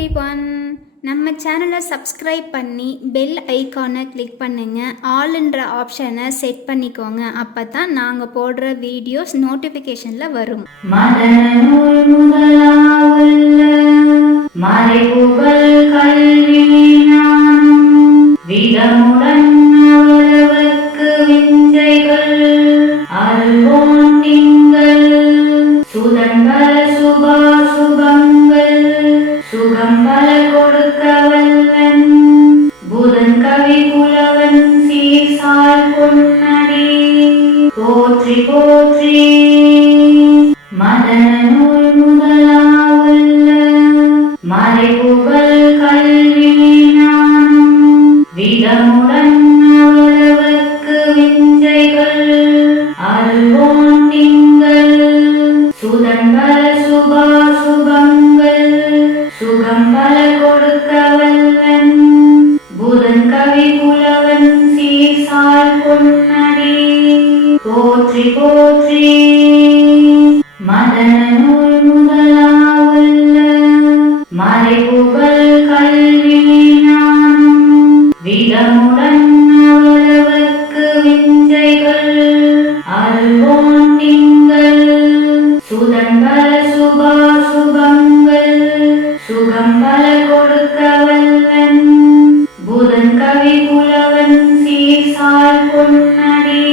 Everyone, நம்ம சேனலை subscribe பண்ணி பெல் ஐக்கானை கிளிக் பண்ணுங்கள். ஆல்ன்ற ஆப்ஷனை செட் பண்ணிக்கோங்க. அப்போ தான் நாங்கள் போடுற வீடியோஸ் நோட்டிஃபிகேஷனில் வரும். மதனூல் முதலாவுள்ள மறைபுகழ் கல்வி ஞானம் விதமுடன் அவரவர்க்கு விஞ்சைகள் அருள்வோன் திங்கள் சுதன்பல சுபாசுபங்கள் சுகம்பல கொடுக்க வல்லன் புதன் கவி புலவன் சீர்சால் பொன்னடி போற்றி போற்றி. மதனூல் முதலாவுள்ள மறைபுகழ் கல்வி ஞானம் விதமுடன் அவரவர்க்கு விஞ்சைகள் அருள்வோன் திங்கள் சுதன்பல சுபாசுபங்கள் சுகம்பல கொடுக்க வல்லன் புதன் கவி புலவன் சீர்சால் பொன்னடி போற்றி போற்றி. மதனூல் முதலாவுள்ள மறைபுகழ் கல்வி ஞானம் விதமுடன் அவரவர்க்கு விஞ்சைகள் அருள்வோன் திங்கள் சுதன்பல சுபாசுபங்கள் சுகம்பல கொடுக்க வல்லன் புதன் கவி புலவன் சீர்சால் பொன்னடி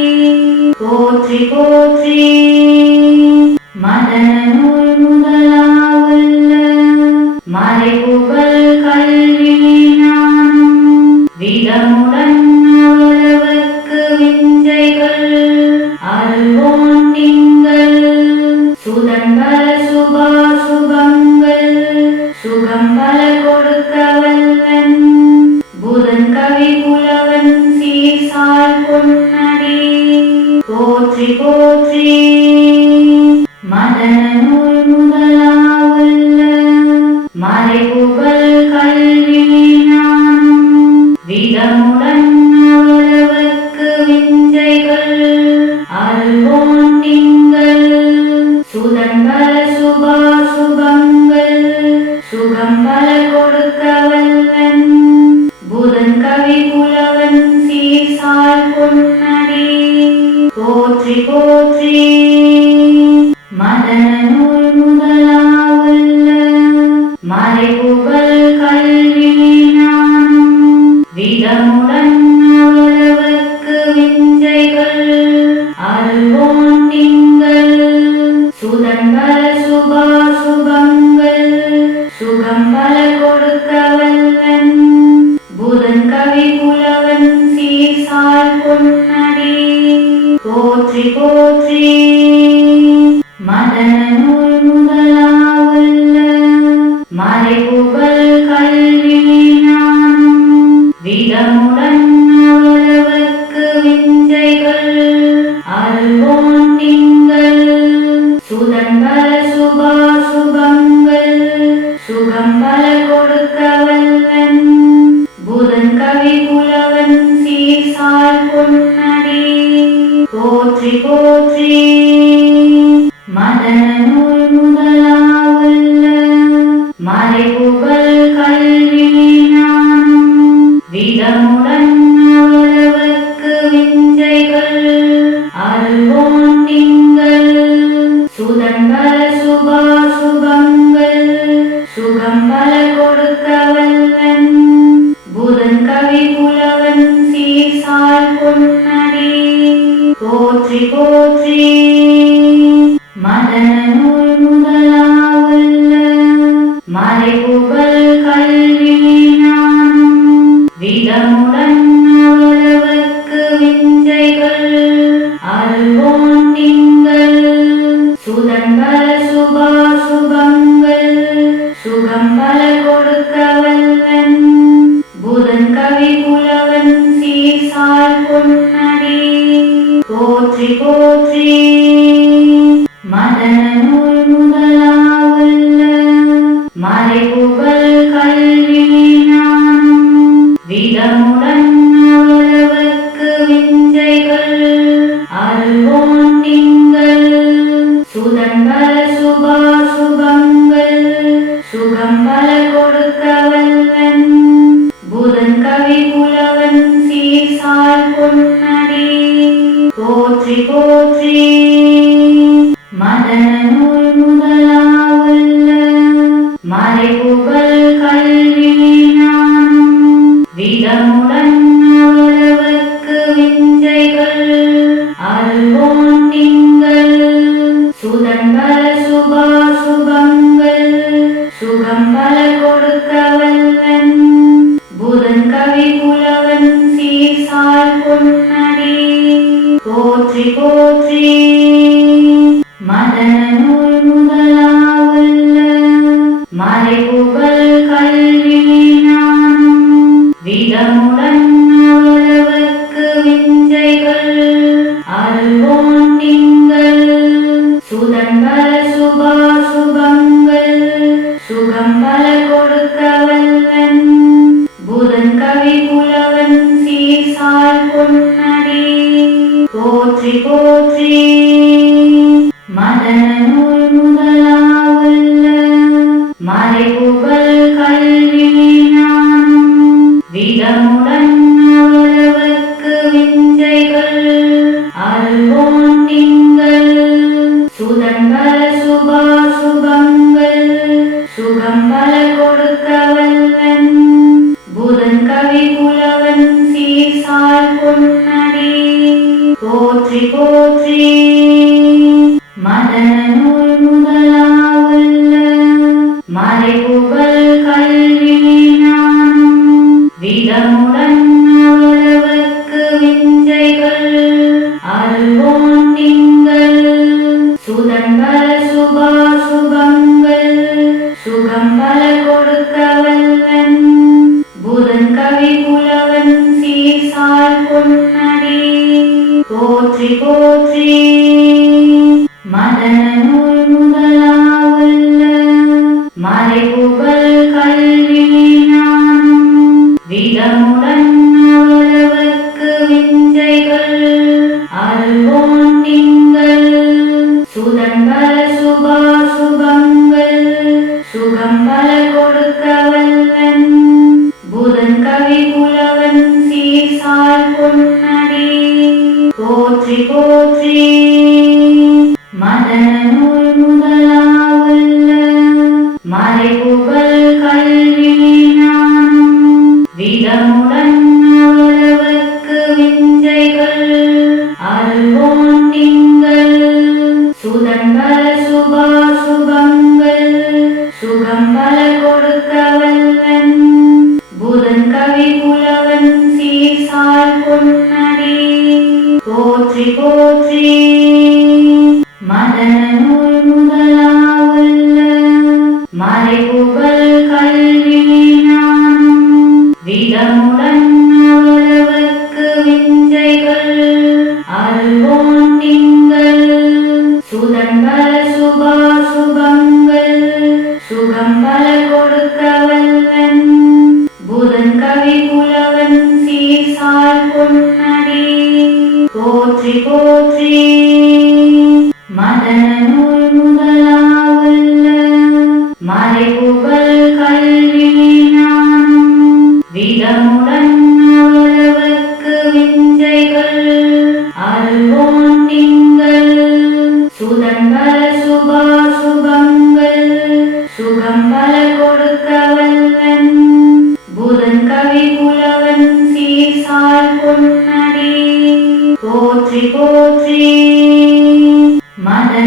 போற்றி போற்றி. மதனூல் முதலாவுள்ள மறைபுகழ் கல்வி ஞானம் விதமுடன் அவரவர்க்கு விஞ்சைகள் அருள்வோன் திங்கள் சுதன்பல சுபாசுபங்கள் சுகம்பல கொடுக்க வல்லன் புதன் கவி புலவன் சீர்சால் பொன்னடி போற்றி போற்றி. மதனூல் முதலாவுள்ள மறைபுகழ் கல்வி ஞானம் விதமுடன் அவரவர்க்கு விஞ்சைகள் அருள்வோன் திங்கள் சுதன்பல சுபாசுபங்கள் சுகம்பல கொடுக்க வல்லன் புதன் கவி புலவன் சீர்சால் பொன்னடி போற்றி போற்றி. மதனூல் முதலாவுள்ள மறைபுகழ் கல்வி ஞானம் விதமுடன் அவரவர்க்கு விஞ்சைகள் அருள்வோன் திங்கள் சுதன்பல சுபாசுபங்கள் சுகம்பல கொடுக்க வல்லன் புதன் கவி புலவன் சீர்சால் பொன்னடி போற்றி போற்றி. மதனூல் முதலாவுள்ள மறைபுகழ் கல்வி ஞானம் விதமுடன் அவரவர்க்கு விஞ்சைகள் அருள்வோன் திங்கள் சுதன்பல சுபாசுபங்கள் சுகம்பல கொடுக்க வல்லன் புதன் கவி புலவன் சீர்சால் பொன்னடி போற்றி போற்றி. மதனூல் முதலாவுள்ள மறைபுகழ் கல்வி ஞானம் விதமுடன் அவரவர்க்கு விஞ்சைகள் அருள்வோன் திங்கள் சுதன்பல சுபாசுபங்கள் சுகம்பல கொடுக்க வல்லன் புதன் கவி புலவன் சீர்சால் பொன்னடி போற்றி போற்றி. மதனூல் முதலாவுள்ள மறைபுகழ் கல்வி ஞானம் விதமுடன் அவரவர்க்கு விஞ்சைகள் அருள்வோன் திங்கள் சுதன்பல சுபாசுபங்கள் சுகம்பல கொடுக்க வல்லன் புதன் கவி புலவன் சீர்சால் பொன்னடி போற்றி போற்றி. மதனூல் முதலாவுள்ள மறைபுகழ் கல்வி ஞானம் விதமுடன் அவரவர்க்கு விஞ்சைகள் அருள்வோன் திங்கள் சுதன்பல சுபாசுபங்கள் சுகம்பல கொடுக்க சுதன்பல சுபாசுபங்கள் சுகம் பல கொடுக்க வல்லன் புதன் கவி புலவன் சீர்சால் பொன்னடி போற்றி போற்றி மதன நூல் முதலாவுள்ள மறைபுகழ் கல்வி ஞானம் விதமுடன் அவரவர்க்கு விஞ்சைகள் அருள்வோன் திங்கள் சுதன்பல சுபாசுபங்கள் சுகம் பல கொடுக்க வல்லன் புதன் கவி புலவன் சீர்சால் பொன்னடி போற்றி போற்றி மதன நூல் முதலாவுள்ள மறைபுகழ் கல்வி ஞானம் விதமுடன் அவரவர்க்கு விஞ்சைகள் அருள்வோன் திங்கள் சுதன்பல சுபாசுபங்கள் சுகம் பல கொடுக்க வல்லன் புதன் கவி புலவன் சீர்சால் பொன்னடி போற்றி போற்றி மதன நூல் முதலாவுள்ள மறைபுகழ் கல்வி ஞானம் விதமுடன் அவரவர்க்கு விஞ்சைகள் அருள்வோன் திங்கள் சுதன்பல சுபாசுபங்கள் சுகம் பல கொடுக்க வல்லன் புதன் கவி புலவன் சீர்சால் பொன்னடி போற்றி போற்றி மதன நூல் முதலாவுள்ள மறைபுகழ் கல்வி ஞானம் விதமுடன் அவரவர்க்கு விஞ்சைகள் அருள்வோன் திங்கள் சுதன்பல சுபாசுபங்கள் சுகம் பல கொடுக்க வல்லன் புதன் கவி புலவன் சீர்சால் பொன்னடி போற்றி போற்றி மதன நூல் முதலாவுள்ள மறைபுகழ் கல்வி ஞானம் விதமுடன் அவரவர்க்கு விஞ்சைகள் அருள்வோன் திங்கள் சுதன்பல சுபாசுபங்கள் சுகம் பல கொடுக்க வல்லன் புதன் கவி புலவன் சீர்சால் பொன்னடி போற்றி போற்றி மதன நூல் முதலாவுள்ள மறைபுகழ் கல்வி ஞானம் விதமுடன் அவரவர்க்கு விஞ்சைகள் அருள்வோன் திங்கள் சுதன்பல சுபாசுபங்கள் சுகம் பல கொடுக்க வல்லன் புதன் கவி புலவன் சீர்சால் பொன்னடி போற்றி போற்றி மதன நூல் முதலாவுள்ள மறைபுகழ் கல்வி ஞானம் விதமுடன் அவரவர்க்கு விஞ்சைகள் அருள்வோன் திங்கள் சுதன்பல சுபாசுபங்கள் சுகம் பல கொடுக்க வல்லன் புதன் கவி புலவன் சீர்சால் பொன்னடி போற்றி போற்றி மதன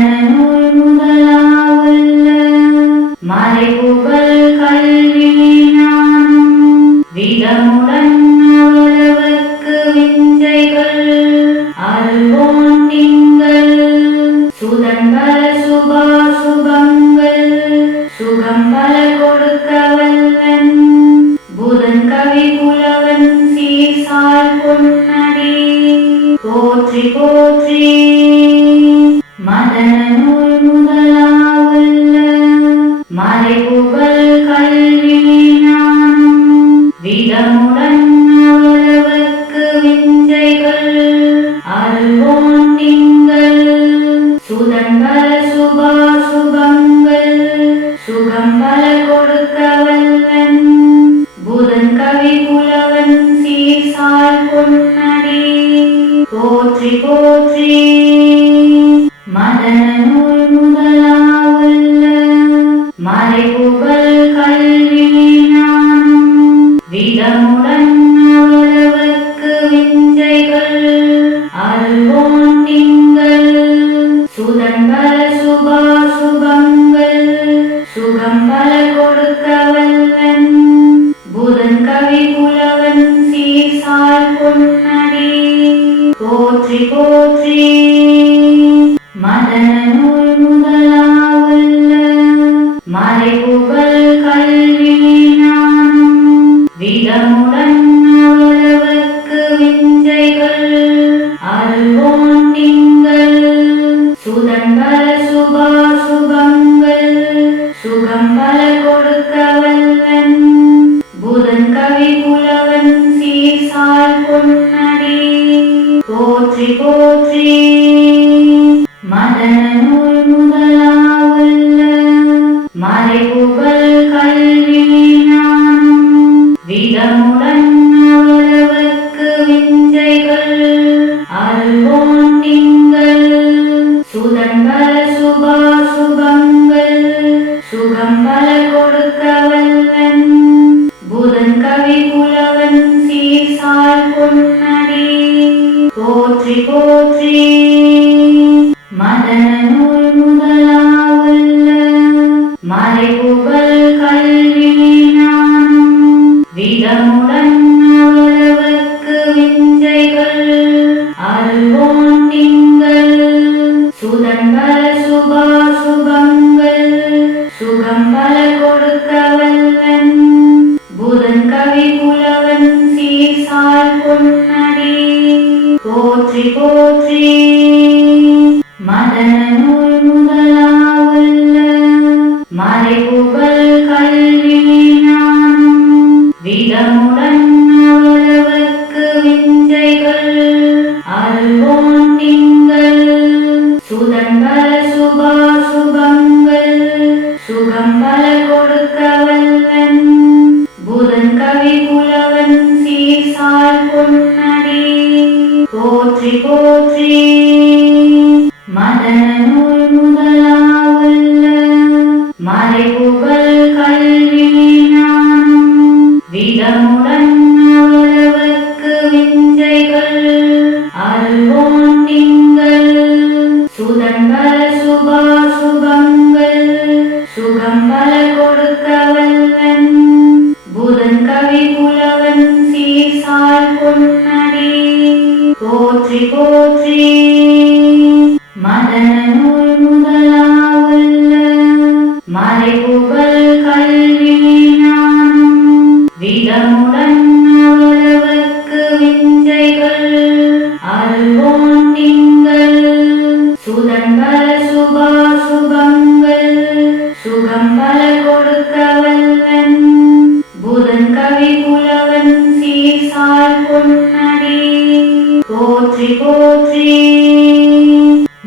நூல் முதலாவுள்ள மறைபுகழ் கல்வி ஞானம் விதமுடன் அவரவர்க்கு விஞ்சைகள் அருள்வோன் திங்கள் சுதன்பல சுபாசுபங்கள் சுகம் பல கொடுக்க வல்லன் புதன் கவி புலவன் சீர்சால் பொன்னடி போற்றி போற்றி மதன நூல் முதலாவுள்ள மறைபுகழ் கல்வி ஞானம் விதமுடன் அவரவர்க்கு விஞ்சைகள். สุดันบาลสุ சுபாசுபங்கள் சுகம் பல கொடுக்க வல்லன் புதன் கவி புலவன் சீர்சால் பொன்னடி போற்றி போற்றி மதன நூல் முதலாவல்ல மறைபுகழ் கல்வி ஞானம் விதமுடன் அவரவர்க்கு விஞ்சைகள் அருள்வோன் திங்கள் சுதன்பல சுபாசுபங்கள் சுகம் பல கொடுக்க வல்லன் புதன் கவி புலவன் சீர்சால் பொன்னடி போற்றி போற்றி மதன நூல் முதலாவல்ல மறைபுகழ் கல்வி ஞானம் விதமுடன் அவரவர்க்கு விஞ்சைகள் அருள்வோன் திங்கள் சுதன்பல சுபாசுபங்கள் சுகம் பல கொடுக்க வல்லன் புதன் கவி புலவன் சீர்சால் பொன்னடி போற்றி போற்றி மதன நூல் முதலாவல்ல மறைபுகழ் கல்வி ஞானம் விதமுடன் அவரவர்க்கு விஞ்சைகள் அருள்வோன் திங்கள் சுதன்பல சுபாசுபங்கள் சுகம் பல கொடுக்க வல்லன் புதன் கவி புலவன் சீர்சால் பொன்னடி போற்றி போற்றி மதன நூல் முதலாவல்ல மறைபுகழ் கல்வி ஞானம் விதமுடன் அவரவர்க்கு விஞ்சைகள் அருள்வோன் திங்கள் சுதன்பல சுபாசுபங்கள் சுகம் பல கொடுக்க வல்லன் புதன் கவி புலவன் சீர்சால் பொன்னடி போற்றி போற்றி மதன நூல் முதலாவல்ல மறைபுகழ் கல்வி ஞானம் விதமுடன் அவரவர்க்கு விஞ்சைகள் அருள்வோன் திங்கள் சுதன்பல சுபாசுபங்கள் சுகம் பல கொடுக்க வல்லன் புதன் கவி புலவன் சீர்சால் பொன்னடி போற்றி போற்றி மதன நூல் முதலாவல்ல மறைபுகழ் கல்வி ஞானம் விதமுடன் அவரவர்க்கு விஞ்சைகள் அருள்வோன் திங்கள் சுதன்பல சுபாசுபங்கள் சுகம் பல கொடுக்க வல்லன் புதன் கவி புலவன் சீர்சால் பொன்னடி போற்றி போற்றி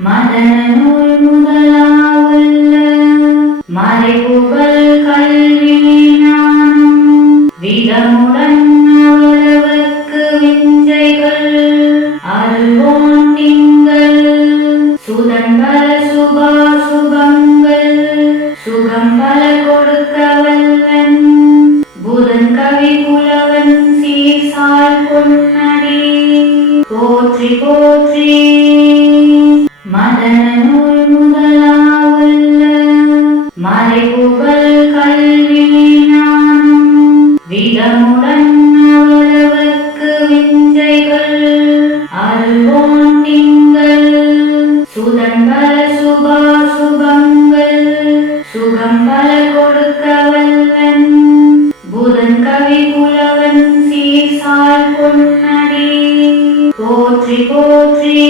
மதன நூல் முதலாவல்ல மறைபுகழ் கல்வி ஞானம் விதமுடன் அவரவர்க்கு விஞ்சைகள் அருள்வோன் திங்கள் சுதன்பல சுபாசுபங்கள் சுகம் பல கொடுக்க வல்லன் புதன் கவி புலவன் சீர்சால் பொன்னடி போற்றி போற்றி மதன நூல் முதலாவல்ல மறைபுகழ் கல்வி ஞானம் விதமுடன் அவரவர்க்கு விஞ்சைகள் அருள்வோன் திங்கள் சுதன்பல சுபாசுபங்கள் சுகம் பல கொடுக்க வல்லன் புதன் கவி புலவன் சீர்சால் பொன்னடி போற்றி போற்றி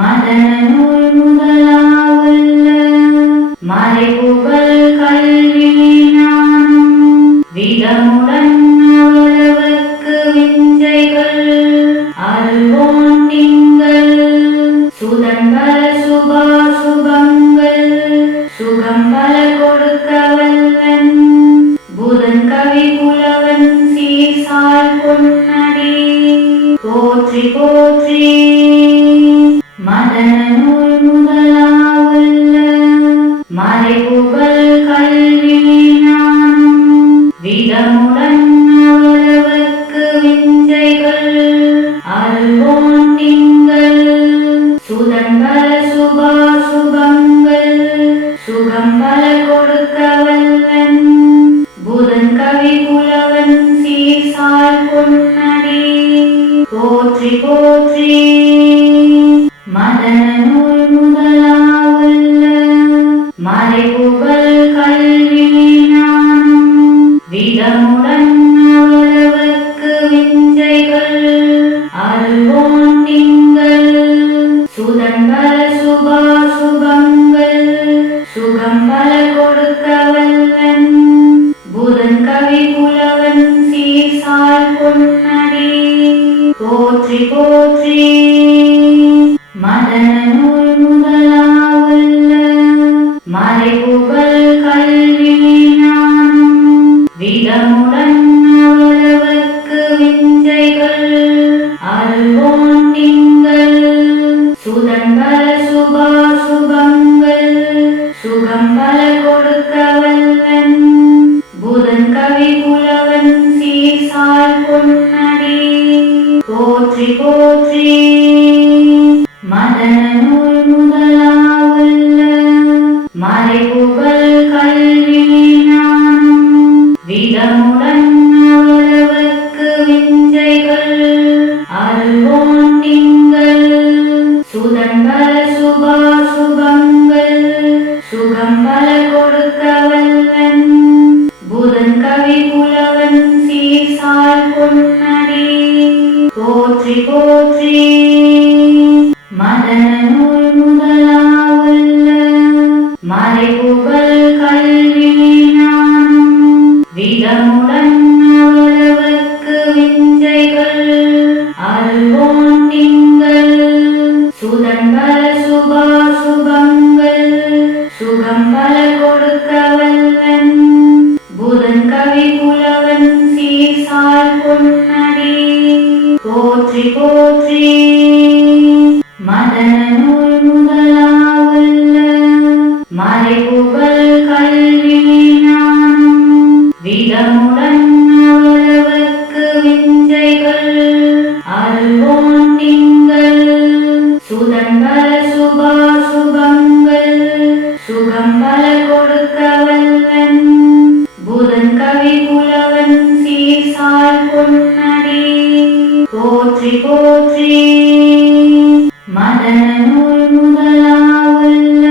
மதன நூல் முதலாவல்ல மறைபுகழ் கல்வி ஞானம் விதமுடன் அவரவர்க்கு விஞ்சைகள் அருள்வோன் திங்கள் சுதன்பல சுபாசுபங்கள் சுகம் பல கொடுக்க வல்லன் புதன் கவி புலவன் சீர்சால் பொன்னடி போற்றி போற்றி மதன நூல் முதலாவல்ல மறைபுகழ் கல்வி ஞானம் விதமுடன் அவரவர்க்கு விஞ்சைகள் அருள்வோன் திங்கள் சுதன்பல சுபாசுபங்கள் மறைபுகழ் கல்வி ஞானம் விதமுடன் அவரவர்க்கு விஞ்சைகள் அருள்வோன் திங்கள் சுதன்பல சுபாசுபங்கள் சுகம் பல கொடுக்க வல்லன் புதன் கவி புலவன் சீர்சால் பொன்னடி போற்றி போற்றி மதன நூல் முதலாவுள்ள மறைபுகழ் கல்வி ஞானம் விதமுடன் அவரவர்க்கு விஞ்சைகள் அருள்வோன் திங்கள் சுதன்பல சுபாசுபங்கள் சுகம் பல கொடுக்க வல்லன் புதன் கவி புலவன் சீர்சால் பொன்னடி போற்றி போற்றி மதன நூல் முதலாவுள்ள மறைபுகழ் கல்வி ஞானம் விதமுடன் அவரவர்க்கு விஞ்சைகள் அருள்வோன் திங்கள் சுதன்பல சுபாசுபங்கள் சுகம் பல கொடுக்க வல்லன் புதன் கவி புலவன் சீர்சால் பொன்னடி போற்றி போற்றி மதன நூல் முதலாவுள்ள மறைபுகழ் கல்வி ஞானம் விதமுடன் அவரவர்க்கு விஞ்சைகள் அருள்வோன் திங்கள் சுதன்பல சுபாசுபங்கள் சுகம் பல கொடுக்க வல்லன் புதன் கவி புலவன் சீர்சால் பொன்னடி போற்றி போற்றி மதன நூல் முதலாவுள்ள மறைபுகழ் கல்வி ஞானம் விதமுடன் அவரவர்க்கு விஞ்சைகள் அருள்வோன் திங்கள் சுதன்பல சுபாசுபங்கள் சுகம் பல கொடுக்க வல்லன் புதன் கவி புலவன் சீர்சால் பொன்னடி போற்றி போற்றி மதன நூல் முதலாவுள்ள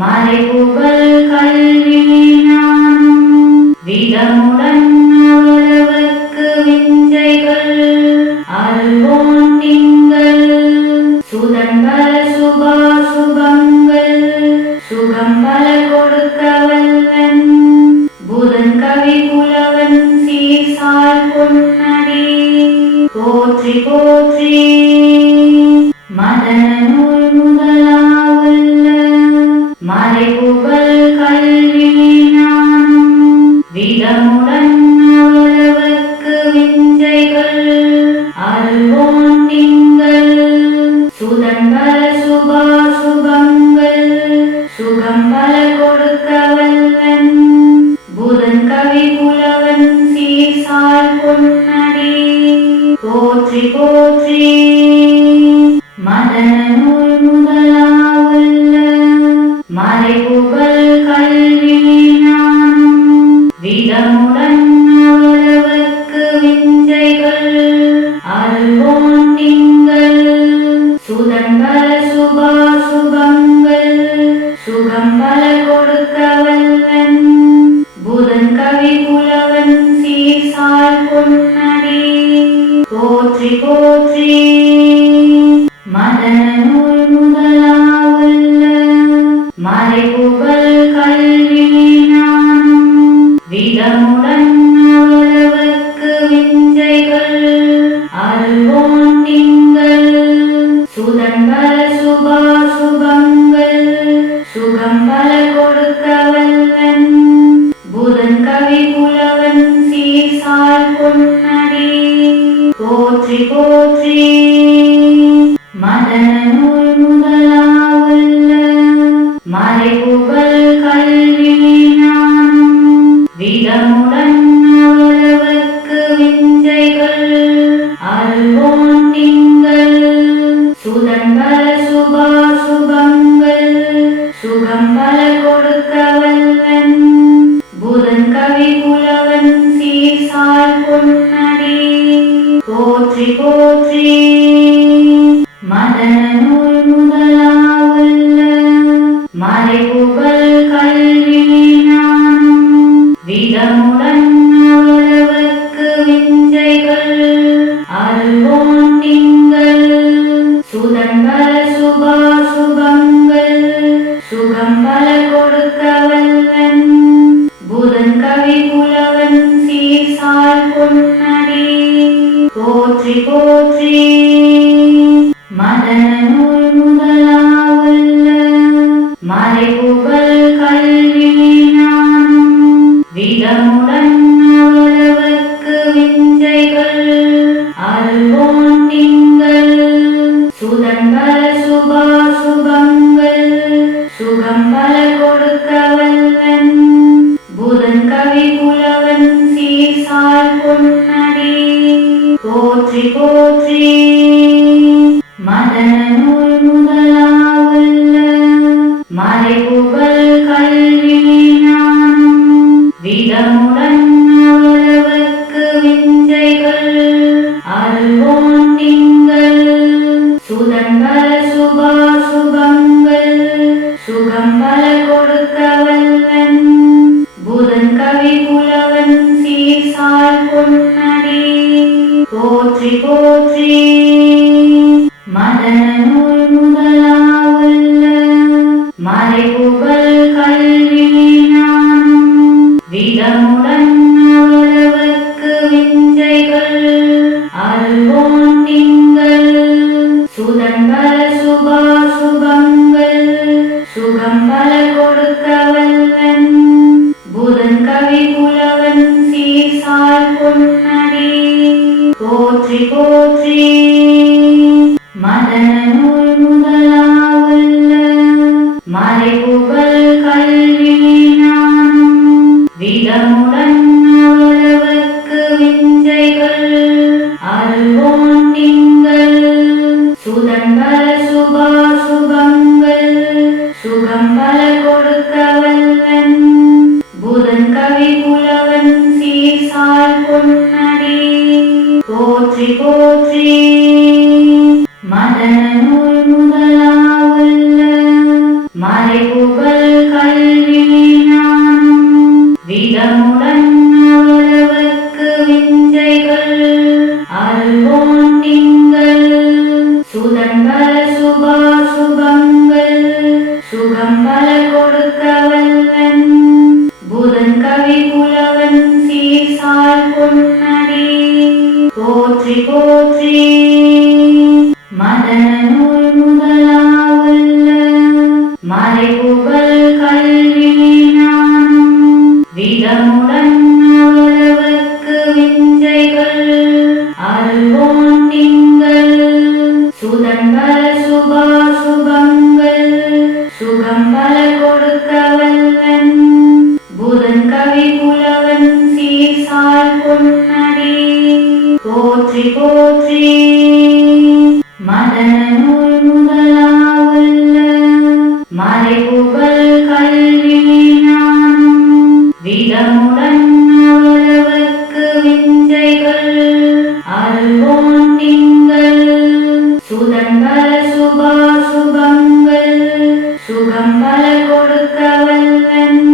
மறைபுகழ் கல்வி ஞானம் விதமுடன் அவரவர்க்கு விஞ்சைகள் அருள்வோன் திங்கள் சுதன்பல சுபாசுபங்கள் சுகம் பல கொடுக்க வல்லன் புதன் கவி புலவன் சீர்சால் பொன்னடி போற்றி போற்றி மதன நூல் முதலாவுள்ள மறைபுகழ் கல்வி ஞானம் விதமுடன் அவரவர்க்கு விஞ்சைகள் அருள்வோன் திங்கள் சுதன்பல சுபாசுபங்கள் சுகம் பல கொடுக்க வல்லன் புதன் கவி புலவன் சீர்சால் பொன்னடி போற்றி போற்றி மதன நூல் முதலாவுள்ள மறைபுகழ் கல்வி ஞானம் விதமுடன் அவரவர்க்கு விஞ்சைகள் அருள்வோன் திங்கள் சுதன்பல சுபாசுபங்கள் சுகம் பல கொடுக்க வல்லன் புதன் கவி புலவன் சீர்சால் பொன்னடி போற்றி போற்றி மதன நூல் முதலாவுள்ள மறைபுகழ் கல்வி ஞானம் விதமுடன் அவரவர்க்கு விஞ்சைகள் அருள்வோன் திங்கள் சுதன்பல சுபாசுபங்கள் சுகம் பல கொடுக்க வல்லன் புதன் கவி புலவன் சீர்சால் பொன்னடி போற்றி போற்றி மதன நூல் முதலாவுள்ள மறைபுகழ் கல்வி ஞானம் விதமுடன் அவரவர்க்கு விஞ்சைகள் அருள்வோன் திங்கள் சுதன்பல சுபாசுபங்கள் சுகம் பல கொடுக்க வல்லன் புதன் கவி புலவன் சீர்சால் பொன்னடி போற்றி போற்றி மதன நூல் முதலாவுள்ள மறைபுகழ் சுகம் பல கொடுக்க வல்லன் புதன் கவி புலவன் சீர்சால் பொன்னடி போற்றி போற்றி மதன நூல் முதலாவுள்ள மறைபுகழ் கல்வி ஞானம் விதமுடன் அவரவர்க்கு விஞ்சைகள் அருள்வோன் திங்கள் சுதன்பல சுபாசுபங்கள் சுகம் பல கொடுக்க வல்லன் புதன் கவி புலவன் சீர்சால் பொன்னடி போற்றி போற்றி மதன நூல் முதலாவுள்ள மறைபுகழ் கல்வி ஞானம் விதமுடன் அவரவர்க்கு விஞ்சைகள் அருள்வோன் திங்கள் சுதன்பல சுபாசுபங்கள் சுகம் பல கொடுக்க வல்லன் புதன் கவி புலவன் சீர்சால் பொன்னடி போற்றி போற்றி மதன நூல் முதலாவுள்ள மறைபுகழ் கல்வி ஞானம் விதமுடன் அவரவர்க்கு விஞ்சைகள் அருள்வோன் திங்கள் சுதன்பல சுபாசுபங்கள் சுகம் பல கொடுக்க வல்லன் புதன் கவி புலவன் சீர்சால் பொன்னடி போற்றி போற்றி மதன நூல் முதலாவுள்ள மறைபுகழ் கல்வி ஞானம் விதமுடன் அவரவர்க்கு விஞ்சைகள் அருள்வோன் திங்கள் சுதன்பல சுபாசுபங்கள் சுகம் பல கொடுக்க வல்லன் புதன் கவி புலவன் சீர்சால் பொன்னடி போற்றி போற்றி மதன நூல் முதலாவுள்ள மறைபுகழ் கல்வி ஞானம் விதமுடன் அவரவர்க்கு விஞ்சைகள் அருள்வோன் திங்கள் சுதன்பல சுபாசுபங்கள் சுகம் பல கொடுக்க வல்லன் புதன் கவி புலவன் சீர்சால் பொன்னடி போற்றி போற்றி மதன நூல் முதலாவுள்ள மறைபுகழ் கல்வி ஞானம் விதமுடன் அவரவர்க்கு விஞ்சைகள் அருள்வோன் திங்கள் சுதன்பல சுபாசுபங்கள் சுகம் பல கொடுக்க வல்லன் புதன் கவி புலவன் சீர்சால் பொன்னடி போற்றி போற்றி மதன நூல் முதலாவுள்ள மறைபுகழ் கல்வி ஞானம் விதமுடன் அவரவர்க்கு விஞ்சைகள் அருள்வோன் திங்கள் சுதன்பல சுபாசுபங்கள் சுகம் பல கொடுக்க வல்லன்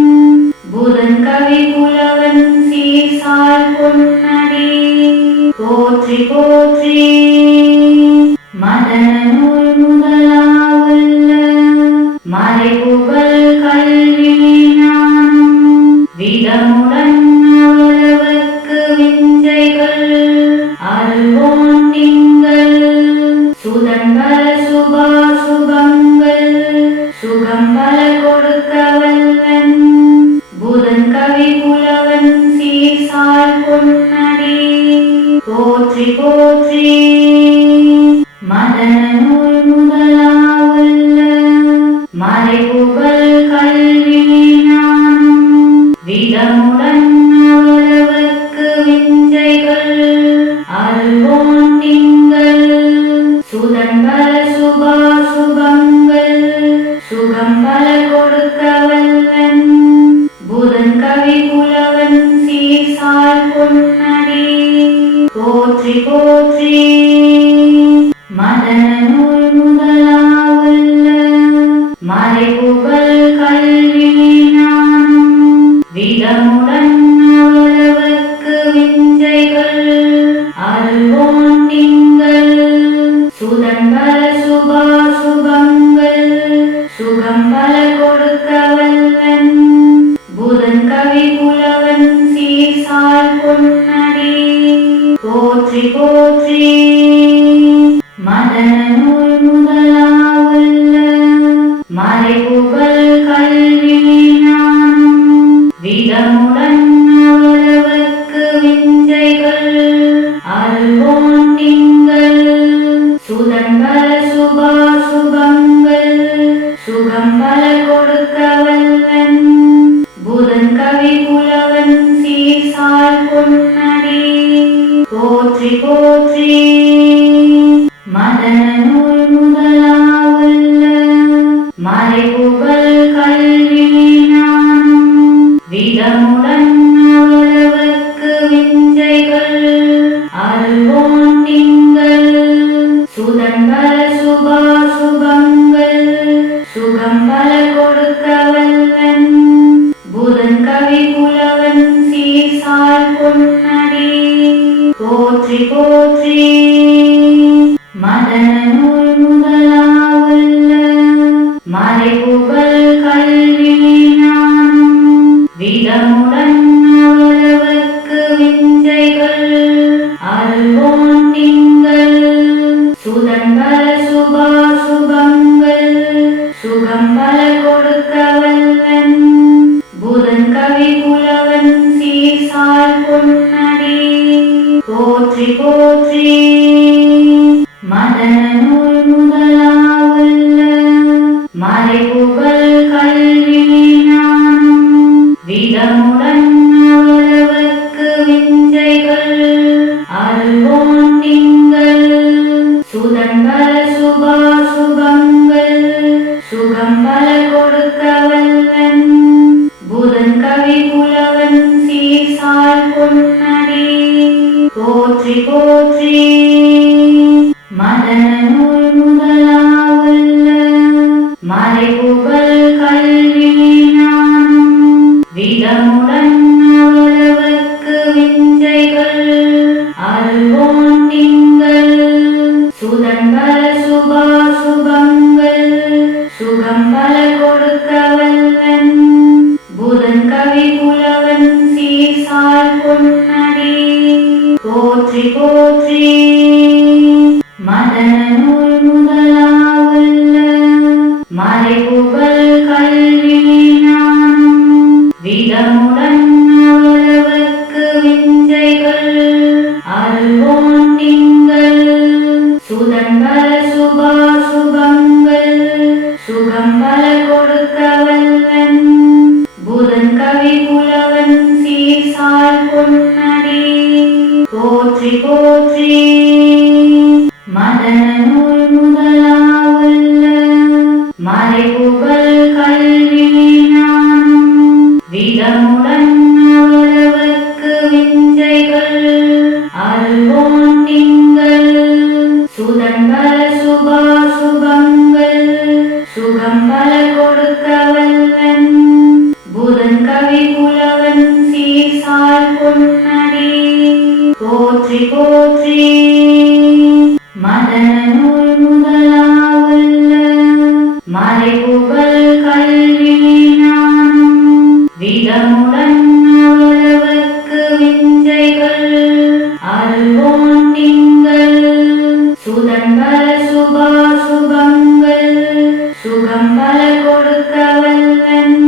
புதன் கவி புலவன் சீர்சால் பொன்னடி போற்றி போற்றி மதன நூல் முதலாவுள்ள மறைபுகழ் கல்வி ஞானம் விதமுடன் அவரவர்க்கு விஞ்சைகள் அருள்வோன் திங்கள் சுதன்பல சுபாசுபங்கள் சுகம் பல கொடுக்க வல்லன் புதன் கவி புலவன் சீர்சால் பொன்னடி போற்றி போற்றி மதன நூல் முதலாவுள்ள மறைபுகழ் கல்வி ஞானம் விதமுடன் அவரவர்க்கு விஞ்சைகள் அருள்வோன் திங்கள் சுதன்பல சுபாசுபங்கள் சுகம் பல கொடுக்க வல்லன் புதன் கவி புலவன் சீர்சால் பொன்னடி போற்றி போற்றி மதன நூல் முதலாவுள்ள மறைபுகழ் கல்வி ஞானம் விதமுடன் அவரவர்க்கு விஞ்சைகள் அருள்வோன் திங்கள் சுதன்பல சுபாசுபங்கள் சுகம் பல கொடுக்க மறைபுகழ் கல்வி ஞானம் விதமுடன் அவரவர்க்கு விஞ்சைகள் அருள்வோன் திங்கள் சுதன்பல சுபாசுபங்கள் சுகம்பல கொடுக்க வல்லன் புதன் கவி புலவன் சீர்சால் பொன்னடி போற்றி போற்றி மதன நூல் முதலாவுள்ள மறைபுகழ் கல்வி ஞானம் விதமுடன் அவரவர்க்கு விஞ்சைகள் அருள்வோன் திங்கள் சுதன்பல சுபாசுபங்கள் சுகம்பல கொடுக்க வல்லன் புதன் கவி புலவன் சீர்சால் பொன்னடி போற்றி போற்றி மதன நூல் முதலாவுள்ள மறைபுகழ் கல்வி ஞானம் விதமுடன் அவரவர்க்கு விஞ்சைகள் அருள்வோன் திங்கள் சுதன்பல சுபாசுபங்கள் சுகம்பல கொடுக்க வல்லன் புதன் கவி புலவன் சீர்சால் பொன்னடி போற்றி போற்றி மதன நூல் முதலாவுள்ள மறைபுகழ் கல்வி ஞானம் விதமுடன் அவரவர்க்கு விஞ்சைகள் அருள்வோன் திங்கள் சுதன்பல சுபாசுபங்கள் சுகம்பல கொடுக்க வல்லன் புதன் கவி புலவன் சீர்சால் பொன்னடி போற்றி போற்றி மதன நூல் முதலாவுள்ள மறைபுகழ் கல்வி ஞானம் விதமுடன் அவரவர்க்கு விஞ்சைகள் அருள்வோன் திங்கள் சுதன்பல சுபாசுபங்கள் சுகம்பல கொடுக்க வல்லன் புதன் கவி புலவன் சீர்சால் பொன்னடி போற்றி போற்றி மதன நூல் முதலாவுள்ள மறைபுகழ் கல்வி ஞானம் விதமுடன் அவரவர்க்கு விஞ்சைகள் அருள்வோன் திங்கள் சுதன்பல சுபாசுபங்கள் சுகம்பல கொடுக்க வல்லன் புதன் கவி புலவன் சீர்சால் பொன்னடி போற்றி போற்றி மதன நூல் முதலாவுள்ள மறைபுகழ் கல்வி ஞானம் விதமுடன் அவரவர்க்கு விஞ்சைகள் அருள்வோன் திங்கள் சுதன்பல சுபாசுபங்கள் சுகம்பல கொடுக்க வல்லன் புதன் கவி புலவன் சீர்சால் பொன்னடி போற்றி போற்றி மதன நூல் முதலாவுள்ள மறைபுகழ் கல்வி ஞானம் விதமுடன் அவரவர்க்கு விஞ்சைகள் அருள்வோன் திங்கள் சுதன்பல சுபாசுபங்கள் சுகம்பல கொடுக்க வல்லன்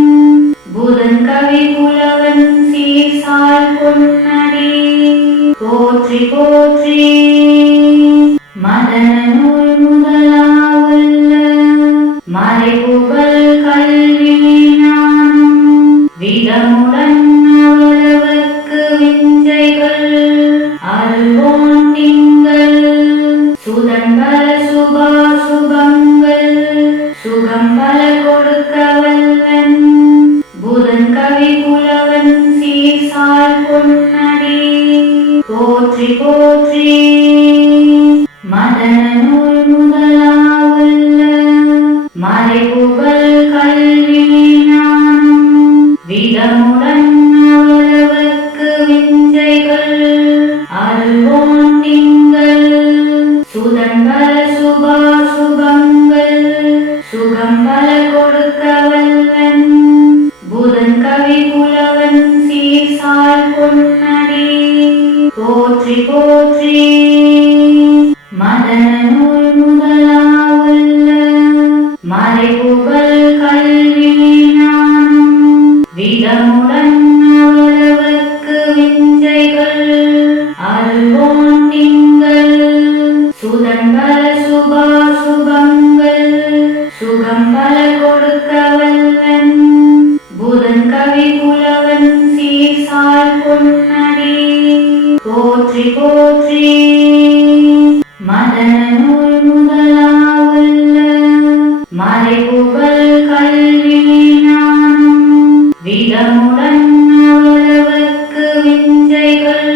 புதன் கவி புலவன் சீர்சால் பொன்னடி போற்றி போற்றி மதன நூல் முதலாவுள்ள மறைபுகழ் கல்வி ஞானம் விதமுடன் அவரவர்க்கு விஞ்சைகள் அருள்வோன் திங்கள் சுதன்பல சுபாசுபங்கள் சுகம்பல கொடுக்க வல்லன் புதன் கவி புலவன் சீர்சால் பொன்னடி போற்றி போற்றி மதன நூல் முதலாவுள்ள மறைபுகழ் கல்வி ஞானம் விதமுடன் அவரவர்க்கு விஞ்சைகள் அருள்வோன் திங்கள் சுதன்பல சுபாசுபங்கள் சுகம்பல கொடுக்க வல்லன் புதன் கவி புலவன் சீர்சால் பொன்னடி போற்றி போற்றி மதன நூல் முதலாவுள்ள மறைபுகழ் கல்வி போற்றி போற்றி மதனூர் முதலாவுள்ள மறைபுகழ் கல்வி ஞானம் விதமுடன் அவரவர்க்கு விஞ்சைகள்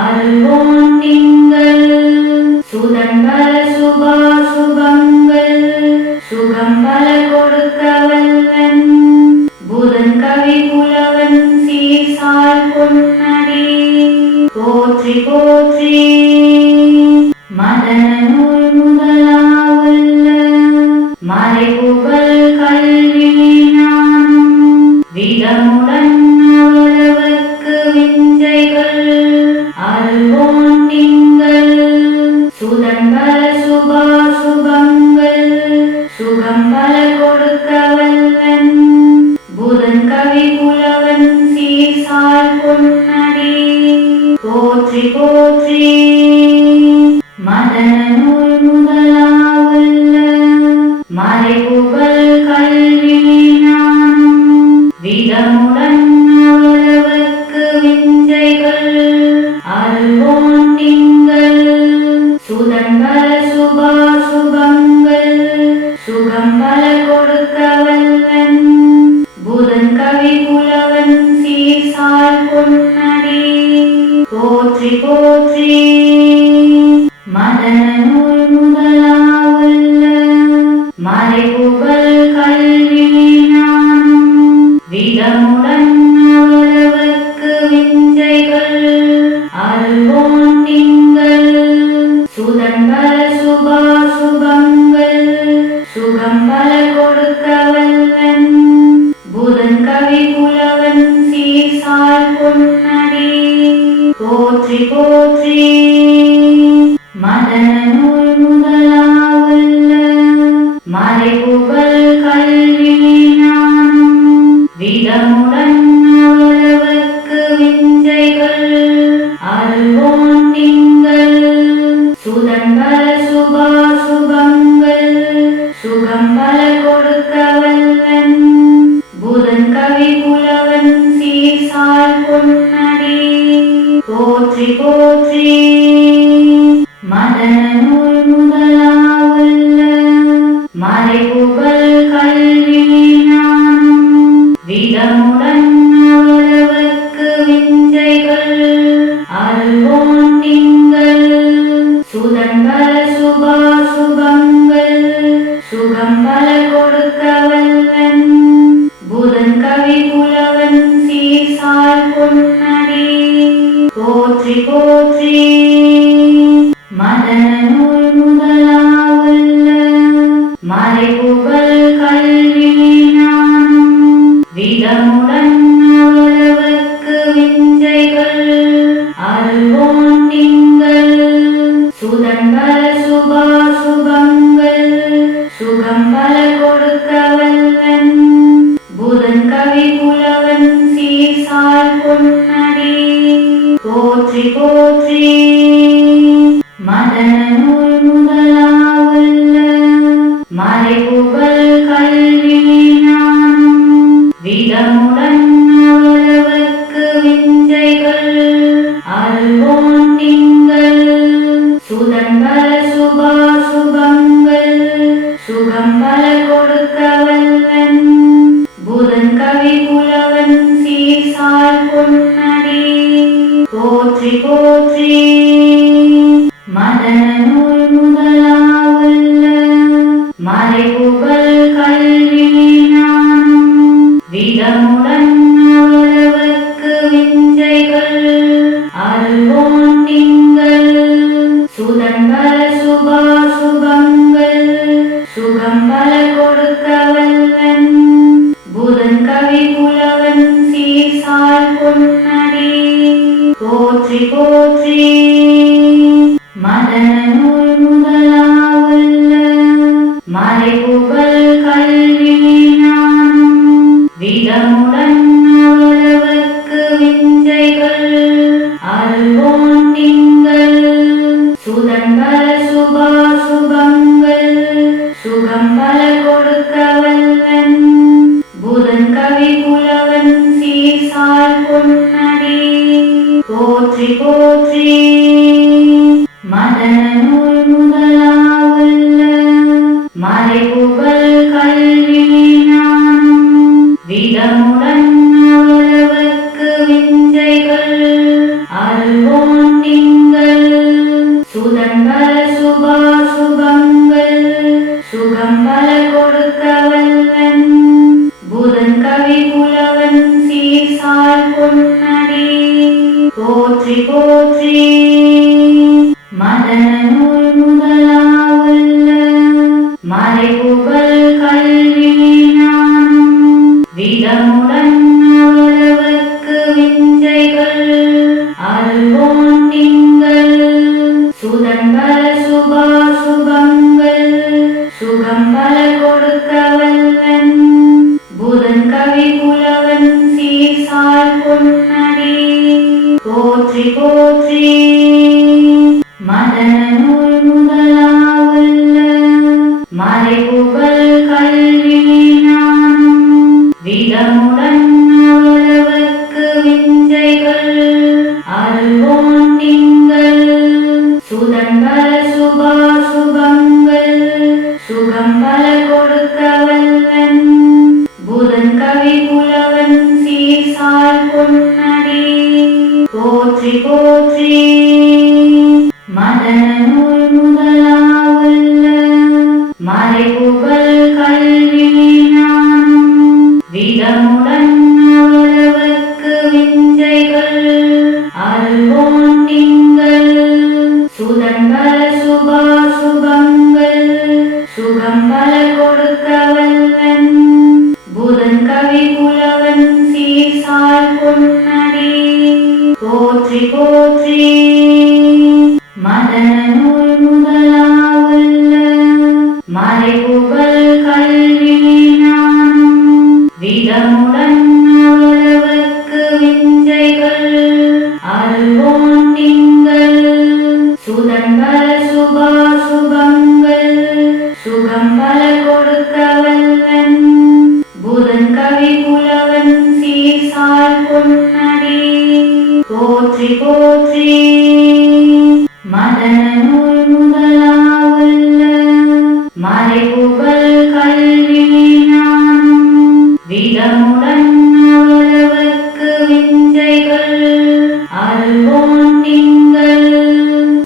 அருள்வோன் திங்கள் சுதன்பல சுபாசுபங்கள் சுகம்பல கொடுக்க வல்லன் புதன் கவி புலவன் சீர்சால் பொன்னடி போற்றி போற்றி மதனூர் முதலாவுள்ள மறைபுகழ் கல்வி ஞானம் விதமுடன் அவரவர்க்கு விஞ்சைகள் அருள்வோன் திங்கள் சுதன்பல சுபாசுபங்கள் சுகம்பல கொடுக்க வல்லன் புதன் கவி புலவன் சீர்சால் பொன்னடி போற்றி போற்றி மதனூர் முதலாவுள்ள மறைபுகழ் கல்வி ஞானம் விதமுடன் அவரவர்க்கு விஞ்சைகள் அருள்வோன் திங்கள் சுதன்பல சுபாசுபங்கள் சுகம்பல கொடுக்க வல்லன் புதன் கவி புலவன் சீர்சால் பொன்னடி போற்றி போற்றி மதனூர் முதலாவுள்ள மறைபுகழ் கல்வி ஞானம் விதமுடன் அவரவர்க்கு விஞ்சைகள் அருள்வோன் திங்கள் சுதன்பல சுபாசுபங்கள் சுகம்பல கொடுக்க வல்லன் புதன் கவி புலவன் சீர்சால் பொன்னடி போற்றி போற்றி மதனூர் முதலாவுள்ள மறைபுகழ் கல்வி ஞானம் விதமுடன் அவரவர்க்கு விஞ்சைகள் அருள்வோன் திங்கள் சுதன்பல சுபாசுபங்கள் சுகம்பல கொடுக்க வல்லன் புதன் கவி புலவன் சீர்சால் பொன்னடி போற்றி போற்றி மதனூர் முதலாவுள்ள மறைபுகழ் கல்வி ஞானம் விதமுடன் அவரவர்க்கு விஞ்சைகள் அருள்வோன் திங்கள் சுதன்பல சுபாசுபங்கள் சுகம்பல கொடுக்க வல்லன் புதன் கவி புலவன் சீர்சால் பொன்னடி போற்றி போற்றி மதனூர் முதலாவுள்ள மறைபுகழ் கல்வி ஞானம் விதமுடன் அவரவர்க்கு விஞ்சைகள் அருள்வோன் திங்கள் சுதன்பல சுபாசுபங்கள் சுகம்பல கொடுக்க வல்லன் புதன் கவி புலவன் சீர்சால் பொன்னடி போற்றி போற்றி மதனூர் முதலாவுள்ள மறைபுகழ் கல்வி ஞானம் விதமுடன் அவரவர்க்கு விஞ்சைகள் அருள்வோன் திங்கள் சுதன்பல சுபாசுபங்கள் சுகம்பல கொடுக்க வல்லன் புதன் கவி புலவன் சீர்சால் பொன்னடி போற்றி போற்றி மதனூர் முதலாவுள்ள மறைபுகழ் கல்வி ஞானம் விதமுடன் அவரவர்க்கு விஞ்சைகள் அருள்வோன் திங்கள் சுதன்பல சுபாசுபங்கள் சுகம்பல கொடுக்க வல்லன் புதன் கவி புலவன் மதனூர் முதலாவுள்ள மறைபுகழ் கல்வி ஞானம் விதமுடன் அவரவர்க்கு விஞ்சைகள் அருள்வோன் திங்கள் சுதன்பல சுபாசுபங்கள் சுகம்பல கொடுக்க வல்லன் புதன் கவி புலவன் சீர்சால் பொன்னடி போற்றி போற்றி விதமுடன் அவரவர்க்கு விஞ்சைகள் அருள்வோன் திங்கள் சுதன்பல சுபாசுபங்கள் சுகம்பல கொடுக்க வல்லன் புதன் கவி புலவன் சீர்சால் பொன்னடி போற்றி போற்றி மதன நூல் முதலாவுள்ள மறைபுகழ் கல்வி ஞானம் விதமுடன் அவரவர்க்கு விஞ்சைகள் அருள்வோன் திங்கள் சுதன்பல சுபாசுபங்கள் சுகம்பல கொடுக்க வல்லன் புதன் கவி புலவன் சீர்சால் பொன்னடி போற்றி போற்றி மதன நூல் முதலாவுள்ள மறைபுகழ் கல்வி ஞானம் விதமுடன் அவரவர்க்கு விஞ்சைகள் அருள்வோன் திங்கள் சுதன்பல சுபாசுபங்கள் சுகம்பல கொடுக்க வல்லன் புதன் கவி புலவன் சீர்சால் பொன்னடி போற்றி போற்றி மதன நூல் முதலாவுள்ள மறைபுகழ் கல்வி ஞானம் விதமுடன் அவரவர்க்கு விஞ்சைகள் அருள்வோன் திங்கள் சுதன்பல சுபாசுபங்கள் சுகம்பல கொடுக்க வல்லன் புதன் கவி புலவன் சீர்சால் பொன்னடி போற்றி போற்றி மதன நூல் முதலாவுள்ள மறைபுகழ் கல்வி ஞானம் விதமுடன் அவரவர்க்கு விஞ்சைகள் அருள்வோன் திங்கள் சுதன்பல சுபாசுபங்கள் சுகம்பல கொடுக்க வல்லன் புதன் கவி புலவன் சீர்சால் பொன்னடி போற்றி போற்றி மதன நூல் முதலாவுள்ள மறைபுகழ் கல்வி ஞானம் விதமுடன் அவரவர்க்கு விஞ்சைகள் அருள்வோன் திங்கள்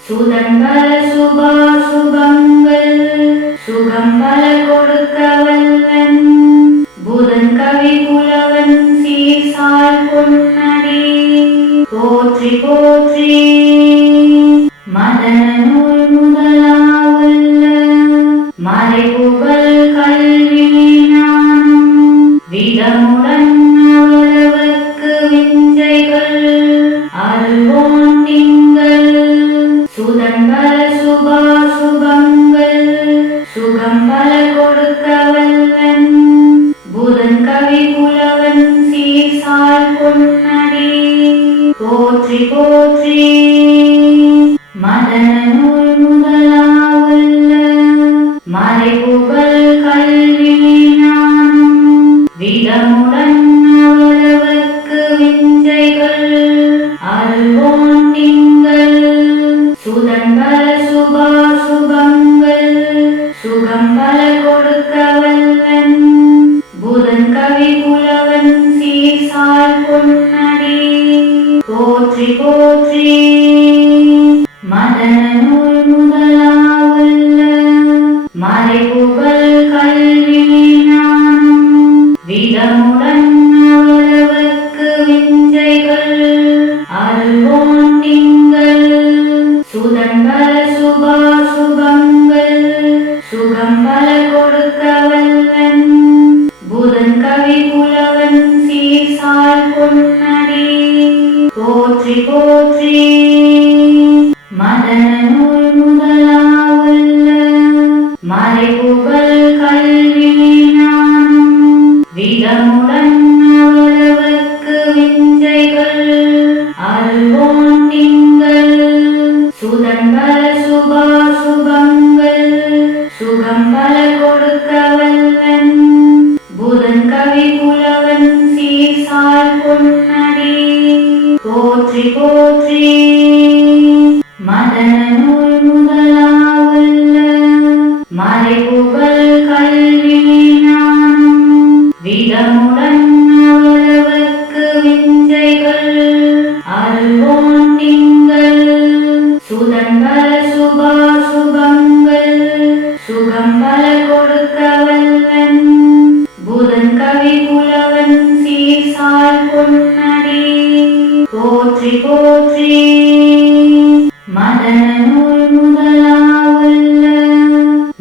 சுதன்பல சுபாசுபங்கள் சுகம்பல கொடுக்க வல்லன் புதன் கவி புலவன் சீர்சால் பொன்னடி போற்றி போற்றி மதன நூல் முதலாவுள்ள மறைபுகழ் கல்வி ஞானம் விதமுடன் அவரவர்க்கு விஞ்சைகள் அருள்வோன் திங்கள் சுதன்பல சுபாசுபங்கள் சுகம்பல கொடுக்க வல்லன் புதன் கவி புலவன் சீர்சால் பொன்னடி போற்றி போற்றி மதன நூல் முதலாவுள்ள மறைபுகழ் கல்வி ஞானம் விதமுடன் அவரவர்க்கு விஞ்சைகள் அருள்வோன் திங்கள் சுதன்பல சுபாசுபங்கள் சுகம்பல கொடுக்க வல்லன் புதன் கவி புலவன் சீர்சால் பொன்னடி போற்றி போற்றி மதன நூல் முதலாவுள்ள மறைபுகழ் கல்வி ஞானம் விதமுடன் அவரவர்க்கு விஞ்சைகள் அருள்வோன் திங்கள் சுதன்பல சுபாசுபங்கள் சுகம்பல கொடுக்க வல்லன் புதன் கவி புலவன் சீர்சால் பொன்னடி போற்றி போற்றி மதன நூல் முதலாவுள்ள மறைபுகழ் கல்வி ஞானம் விதமுடன் அவரவர்க்கு விஞ்சைகள் அருள்வோன் திங்கள் சுதன்பல சுபாசுபங்கள் சுகம்பல கொடுக்க வல்லன் புதன் கவி புலவன் சீர்சால் பொன்னடி போற்றி போற்றி மதன நூல் முதலாவுள்ள மறைபுகழ் கல்வி ஞானம் விதமுடன் சீர்சால் பொன்னடி போற்றி போற்றி. மதன நூல் முதலாவுள்ள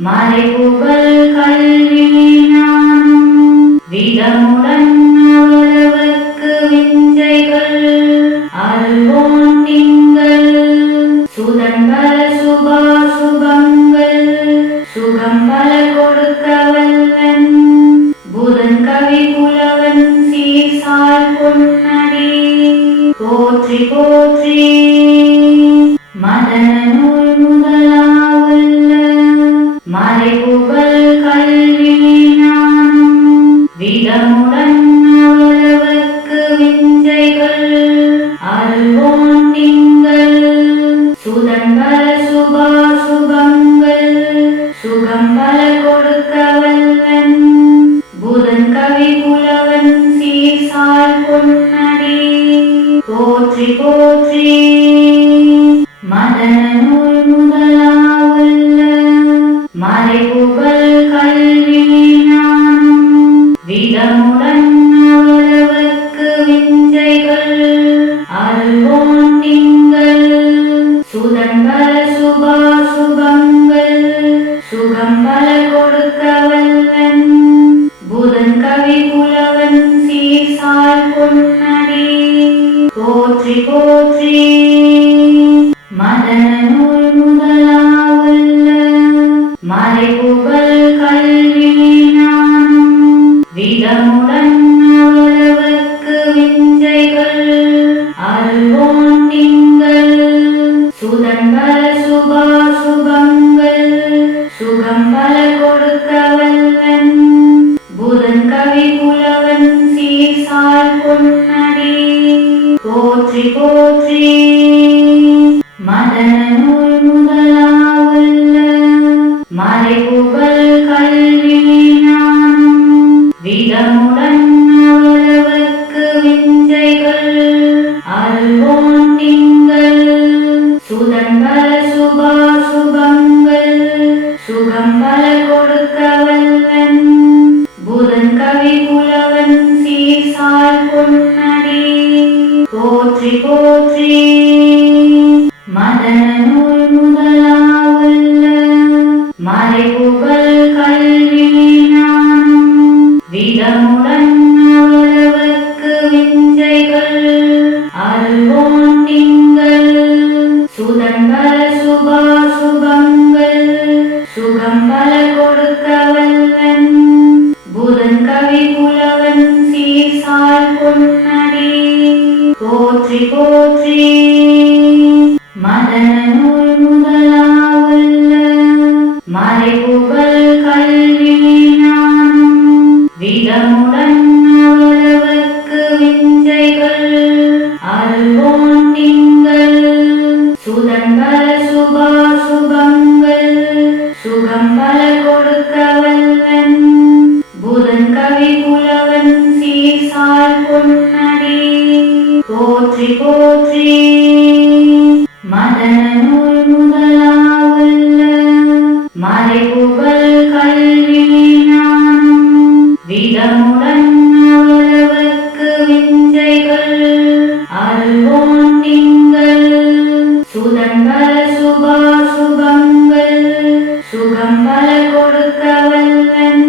மறைபுகழ் கல்வி ஞானம் விதமுடன் அவரவர்க்கு விஞ்சைகள் அருள்வோன் திங்கள் சுதன்பல சுபாசுபங்கள் சுகம்பல கொடுக்க வல்லன் புதன் கவி புலவன் சீர்சால் பொன்னடி போற்றி போற்றி. மதன நூல் முதலாவுள்ள மறைபுகழ் கல்வி ஞானம் விதமுடன் அவரவர்க்கு விஞ்சைகள் அருள்வோன் திங்கள் சுதன்பல சுபாசுபங்கள் சுகம்பல கொடுக்க வல்லன் புதன் கவி புலவன் சீர்சால் பொன்னடி போற்றி போற்றி. மதன நூல் முதலாவுள்ள மறைபுகழ் கல்வி ஞானம் விதமுடன் அவரவர்க்கு விஞ்சைகள் அருள்வோன் திங்கள் சுதன்பல சுபாசுபங்கள் சுகம்பல கொடுக்க வல்லன் புதன் கவி புலவன் சீர்சால் பொன்னடி போற்றி போற்றி. மதன நூல் முதலாவுள்ள மறைபுகழ் கல்வி ஞானம் விதமுடன் அவரவர்க்கு விஞ்சைகள் அருள்வோன் திங்கள் சுதன்பல சுபாசுபங்கள் சுகம்பல கொடுக்க வல்லன் புதன் கவி புலவன் சீர்சால் பொன்னடி போற்றி போற்றி. மதன நூல் முதலாவுள்ள மறைபுகழ் கல்வி ஞானம் விதமுடன் அவரவர்க்கு விஞ்சைகள் அருள்வோன் திங்கள் சுதன்பல சுபாசுபங்கள் சுகம்பல கொடுக்க வல்லன் புதன் கவி புலவன் சீர்சால் பொன்னடி போற்றி போற்றி. மதன நூல் முதலாவுள்ள மறைபுகழ் கல்வி ஞானம் விதமுடன் அவரவர்க்கு விஞ்சைகள் அருள்வோன் திங்கள் சுதன்பல சுபாசுபங்கள் சுகம்பல கொடுக்க வல்லன் புதன் கவி புலவன் சீர்சால் பொன்னடி போற்றி போற்றி. மதன நூல் முதலாவுள்ள மறைபுகழ் கல்வி ஞானம் விதமுடன் அவரவர்க்கு விஞ்சைகள் அருள்வோன் திங்கள் சுதன்பல சுபாசுபங்கள் சுகம்பல கொடுக்க வல்லன் புதன் கவி புலவன் சீர்சால் பொன்னடி போற்றி போற்றி. மதன நூல் முதலாவுள்ள மறைபுகழ் கல்வி ஞானம் விதமுடன் அவரவர்க்கு விஞ்சைகள் அருள்வோன் திங்கள் சுதன்பல சுபாசுபங்கள் சுகம்பல கொடுக்க வல்லன்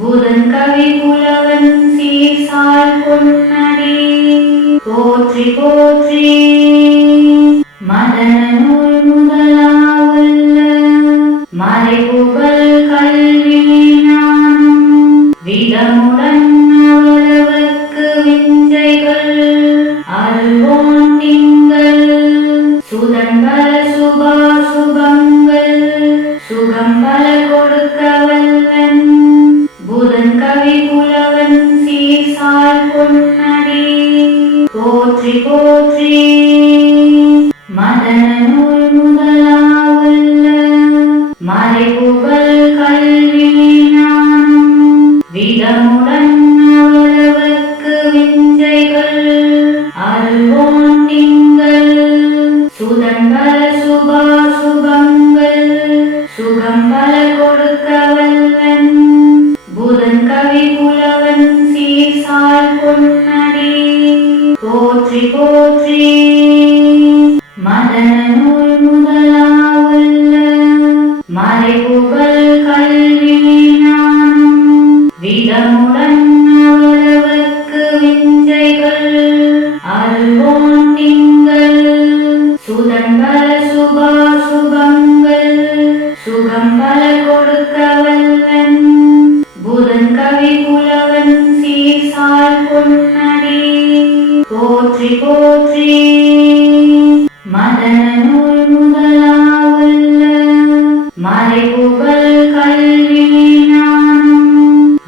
புதன் கவி புலவன் சீர்சால் பொன்னடி போற்றி போற்றி. மதன நூல் முதலாவுள்ள மறைபுகழ் கல்வி ஞானம் விதமுடன் அவரவர்க்கு விஞ்சைகள் அருள்வோன் திங்கள் சுதன்பல சுபாசுபங்கள் சுகம்பல கொடுக்க வல்லன் புதன் கவி புலவன் சீர்சால் பொன்னடி போற்றி போற்றி. மதன நூல் முதலாவுள்ள மறைபுகழ் கல்வி ஞானம் விதமுடன் அவரவர்க்கு விஞ்சைகள் அருள்வோன் திங்கள் சுதன்பல சுபாசுபங்கள் சுகம்பல கொடுக்க வல்லன் புதன் கவி புலவன் சீர்சால் பொன்னடி போற்றி போற்றி மதன நூல் முதலாவுள்ள மறைபுகழ் கல்வி ஞானம் விதமுடன் அவரவர்க்கு விஞ்சைகள் அருள்வோன் திங்கள் சுதன்பல சுபாசுபங்கள் சுகம் பல கொடுக்க வல்லன் புதன் கவி புலவன் சீர்சால் பொன்னடி போற்றி போற்றி மதன நூல் முதலாவுள்ள மறைபுகழ் கல்வி ஞானம்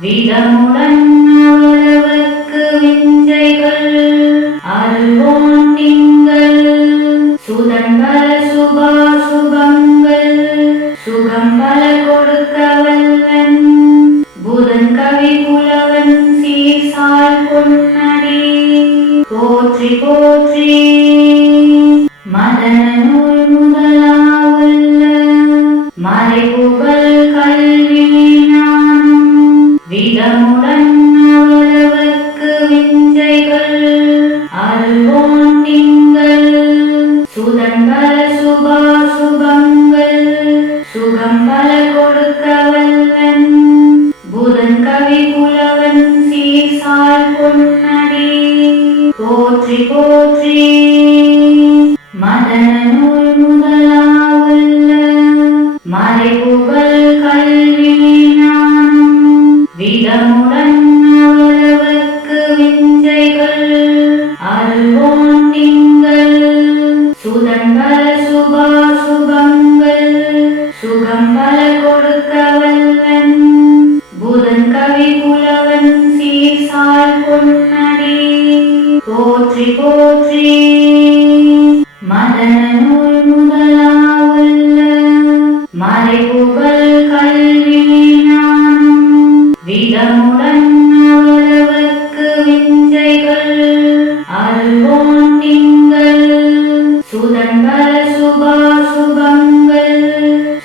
விதமுடன் அவரவர்க்கு விஞ்சைகள் அருள்வோன் திங்கள் சுதன்பல சுபாசுபங்கள் சுகம் பல கொடுக்க வல்லன் புதன் கவி புலவன் சீர்சால் பொன்னடி போற்றி போற்றி மதன நூல் முதலாவுள்ள மறைபுகழ் கல்வி ஞானம் விதமுடன் அவரவர்க்கு விஞ்சைகள் அருள்வோன் திங்கள் சுதன்பல சுபாசுபங்கள் சுகம் பல கொடுக்க வல்லன் புதன் கவி புலவன் சீர்சால் பொன்னடி போற்றி போற்றி மதன நூல் முதலாவுள்ள மறைபுகழ் கல்வி ஞானம் விதமுடன் அவரவர்க்கு விஞ்சைகள் அருள்வோன் திங்கள் சுதன்பல சுபாசுபங்கள் சுகம் பல கொடுக்க வல்லன் புதன் கவி புலவன் சீர்சால் பொன்னடி போற்றி போற்றி மதன நூல் முதலாவுள்ள மறைபுகழ் கல்வி ஞானம் விதமுடன் அவரவர்க்கு விஞ்சைகள் அருள்வோன் திங்கள் சுதன்பல சுபாசுபங்கள்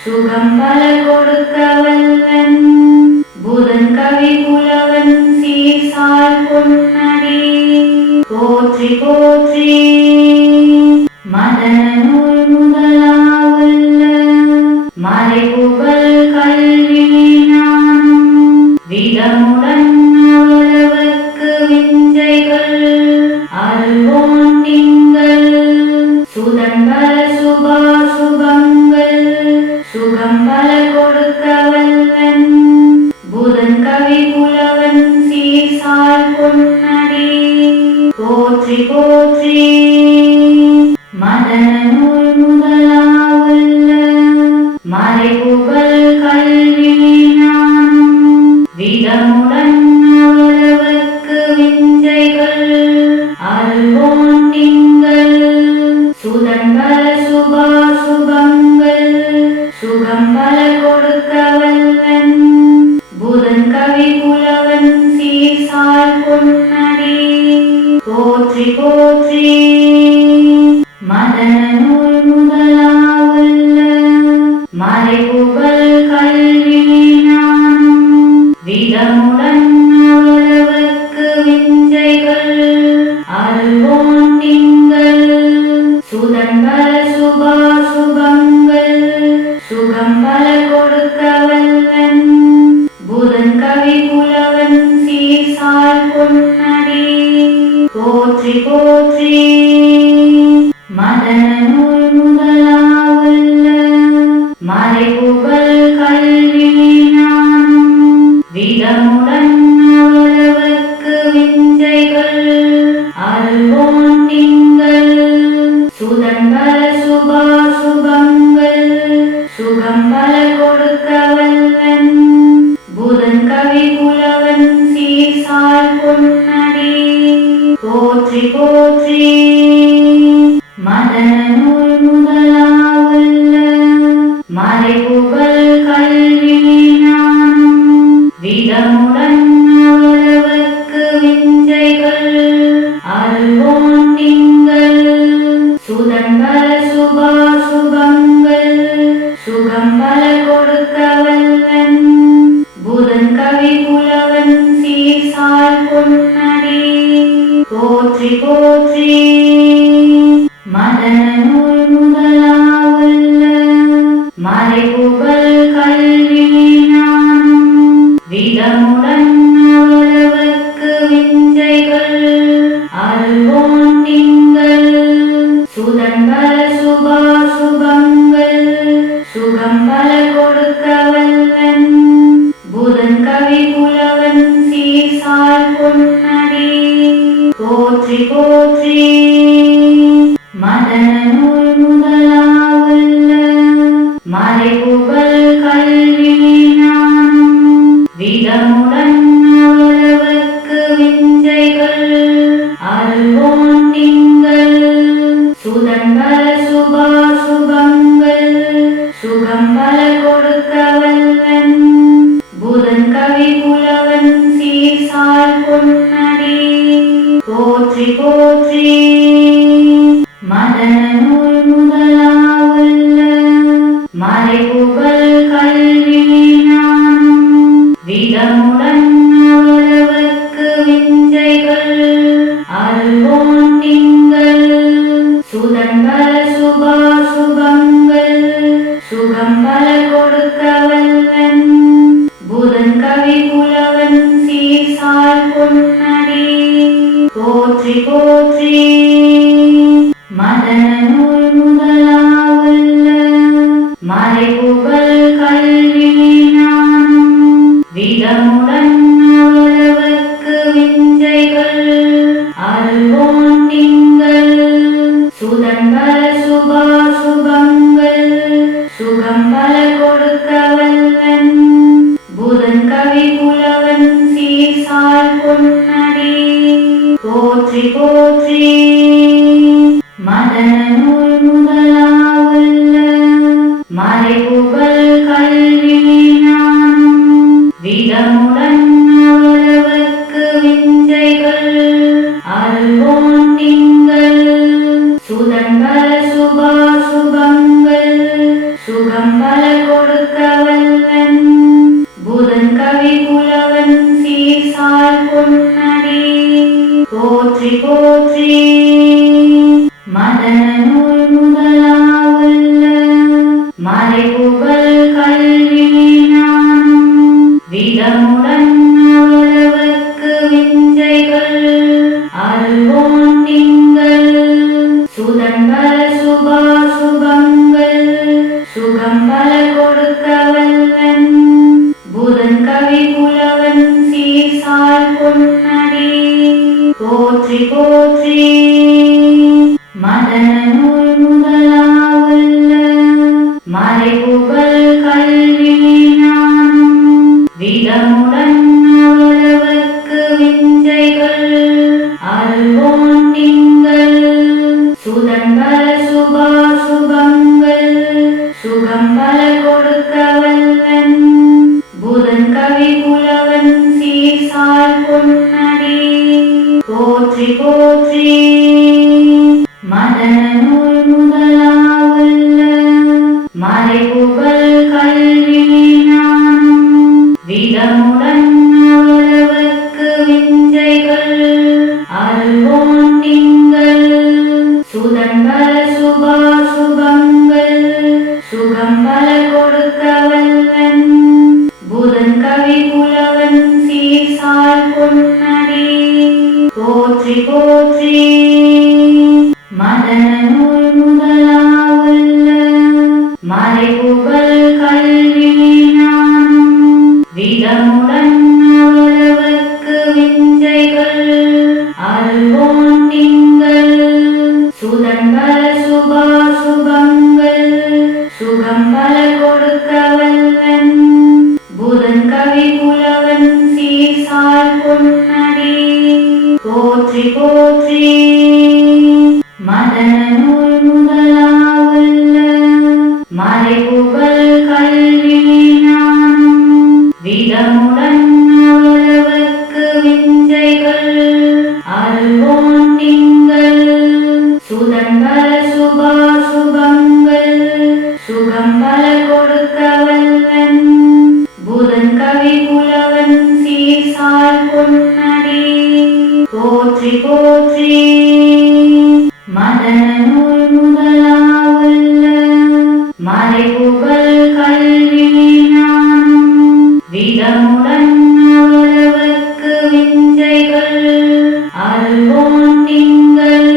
சுகம் பல கொடுக்க வல்லன் புதன் கவி புலவன் சீர்சால் பொன்னடி போற்றி போற்றி மதன நூல் முதலாவுள்ள மறைபுகழ் கல்வி ஞானம் விதமுடன் அவரவர்க்கு விஞ்சைகள் அருள்வோன் திங்கள் சுதன்பல சுபாசுபங்கள் சுகம் பல கொடுக்க வல்லன் புதன் கவி புலவன் சீர்சால் பொன்னடி போற்றி போற்றி மதன நூல் முதலாவுள்ள மறைபுகழ் கல்வி ஞானம் விதமுடன் அவரவர்க்கு விஞ்சைகள் அருள்வோன் திங்கள் சுதன்பல சுபாசுபங்கள் சுகம் பல கொடுக்க வல்லன் புதன் கவி புலவன் சீர்சால் பொன்னடி போற்றி போற்றி மதன நூல் முதலாவுள்ள மறைபுகழ் கல்வி ஞானம் விதமுடன் அவரவர்க்கு விஞ்சைகள் அருள்வோன் திங்கள் சுதன்பல சுபாசுபங்கள் சுகம் பல கொடுக்க வல்லன் புதன் கவி புலவன் சீர்சால் பொன்னடி போற்றி போற்றி மதன நூல் முதலாவுள்ள மறைபுகழ் கல்வி ஞானம் விதமுடன் அவரவர்க்கு விஞ்சைகள் அருள்வோன் திங்கள் சுதன்பல சுபாசுபங்கள் சுகம் பல கொடுக்க வல்லன் புதன் கவி புலவன் சீர்சால் பொன்னடி போற்றி போற்றி மதன நூல் முதலாவுள்ள மறைபுகழ் கல்வி ஞானம் விதமுடன் அவரவர்க்கு விஞ்சைகள் அருள்வோன் திங்கள் சுதன்பல சுபாசுபங்கள் சுகம் பல கொடுக்க வல்லன் புதன் கவி புலவன் சீர்சால் பொன்னடி போற்றி போற்றி போற்றி மதனூர் முதலாவுள்ள மறைபுகழ் கல்வி ஞானம் விதமுடன் அவரவர்க்கு விஞ்சைகள் அருள்வோன் திங்கள் சுதன்பல சுபாசுபங்கள் சுகம் பல கொடுக்க வல்லன் புதன் கவி புலவன் சீசால் பொன்னடி போற்றி போற்றி மதனூர் முதலாவுள்ள மறைபுகழ் கல்வி ஞானம் விதமுடன் அவரவர்க்கு விஞ்சைகள் அருள்வோன் திங்கள் சுதன்பல சுபாசுபங்கள் சுகம் பல கொடுக்க வல்லன் புதன் கவி புலவன் சீசால் பொன்னடி போற்றி போற்றி மதனூர் முதலாவுள்ள மறைபுகழ் கல்வி ஞானம் விதமுடன் அவரவர்க்கு விஞ்சைகள் அருள்வோன் திங்கள் சுதன்பல சுபாசுபங்கள் சுகம் பல கொடுக்க வல்லன் புதன் கவி புலவன் சீசால் பொன்னடி போற்றி போற்றி மதனூர் முதலாவுள்ள மறைபுகழ் கல்வி ஞானம் விதமுடன் அவரவர்க்கு விஞ்சைகள் அருள்வோன் திங்கள் சுதன்பல சுபாசுபங்கள் சுகம் பல கொடுக்க வல்லன் புதன் கவி புலவன் சீசால் பொன்னடி போற்றி போற்றி மதனூர் முதலாவுள்ள மறைபுகழ் கல்வி ஞானம் விதமுடன் அவரவர்க்கு விஞ்சைகள் அருள்வோன் திங்கள் சுதன்பல சுபாசுபங்கள் சுகம் பல கொடுக்க வல்லன் புதன் கவி புலவன் சீசால் பொன்னடி போற்றி போற்றி மதனூர் முதலாவுள்ள மறைபுகழ் கல்வி ஞானம் விதமுடன் அவரவர்க்கு விஞ்சைகள் அருள்வோன் திங்கள் சுதன்பல சுபாசுபங்கள் சுகம் பல கொடுக்க வல்லன் புதன் கவி புலவன் சீசால் பொன்னடி போற்றி போற்றி மதனூர் முதலாவுள்ள மறைபுகழ் கல்வி ஞானம் விதமுடன் அவரவர்க்கு விஞ்சைகள் அருள்வோன் திங்கள் சுதன்பல சுபாசுபங்கள் சுகம் பல கொடுக்க வல்லன் புதன் கவி புலவன் சீசால் பொன்னடி போற்றி போற்றி மதனூர் முதலாவுள்ள மறைபுகழ் கல்வி ஞானம் விதமுடன் அவரவர்க்கு விஞ்சைகள் அருள்வோன் திங்கள் சுதன்பல சுபாசுபங்கள் சுகம் பல கொடுக்க வல்லன் புதன் கவி புலவன் சீசால் பொன்னடி போற்றி போற்றி மதனூர் முதலாவுள்ள மறைபுகழ் கல்வி ஞானம் விதமுடன் அவரவர்க்கு விஞ்சைகள் அருள்வோன் திங்கள் சுதன்பல சுபாசுபங்கள் சுகம் பல கொடுக்க வல்லன் புதன் கவி புலவன் சீசால் பொன்னடி போற்றி போற்றி மதனூர் முதலாவுள்ள மறைபுகழ் கல்வி ஞானம் விதமுடன் அவரவர்க்கு விஞ்சைகள் அருள்வோன் திங்கள் சுதன்பல சுபாசுபங்கள் சுகம் பல கொடுக்க வல்லன் புதன் கவி புலவன் சீசால் பொன்னடி போற்றி போற்றி மதனூல் முதலாவுள்ள மறைபுகழ் கல்வி ஞானம் விதமுடன் அவரவர்க்கு விஞ்சைகள் அருள்வோன் திங்கள்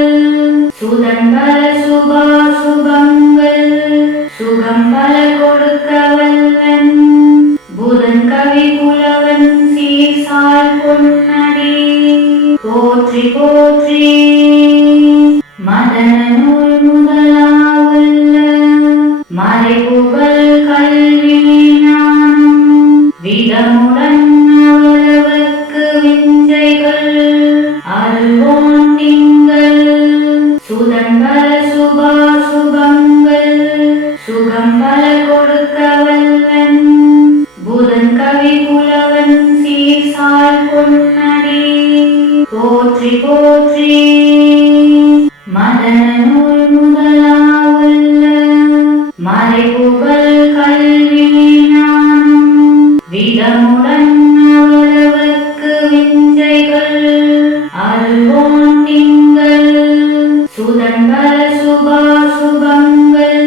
சுதன்பல சுபாசுபங்கள் சுகம்பல கொடுக்க வல்லன் புதன் கவி புலவன் சீர்சால் பொன்னடி போற்றி போற்றி மதனூல் முதலாவுள்ள மறைபுகழ் கல்வி ஞானம் விதமுடன் அவரவர்க்கு விஞ்சைகள் அருள்வோன் திங்கள் சுதன்பல சுபாசுபங்கள் சுகம்பல கொடுக்க வல்லன் புதன் கவி புலவன் சீர்சால் பொன்னடி போற்றி போற்றி மதனூல் முதலாவுள்ள மறைபுகழ் கல்வி ஞானம் விதமுடன் அவரவர்க்கு விஞ்சைகள் அருள்வோன் திங்கள் சுதன்பல சுபாசுபங்கள்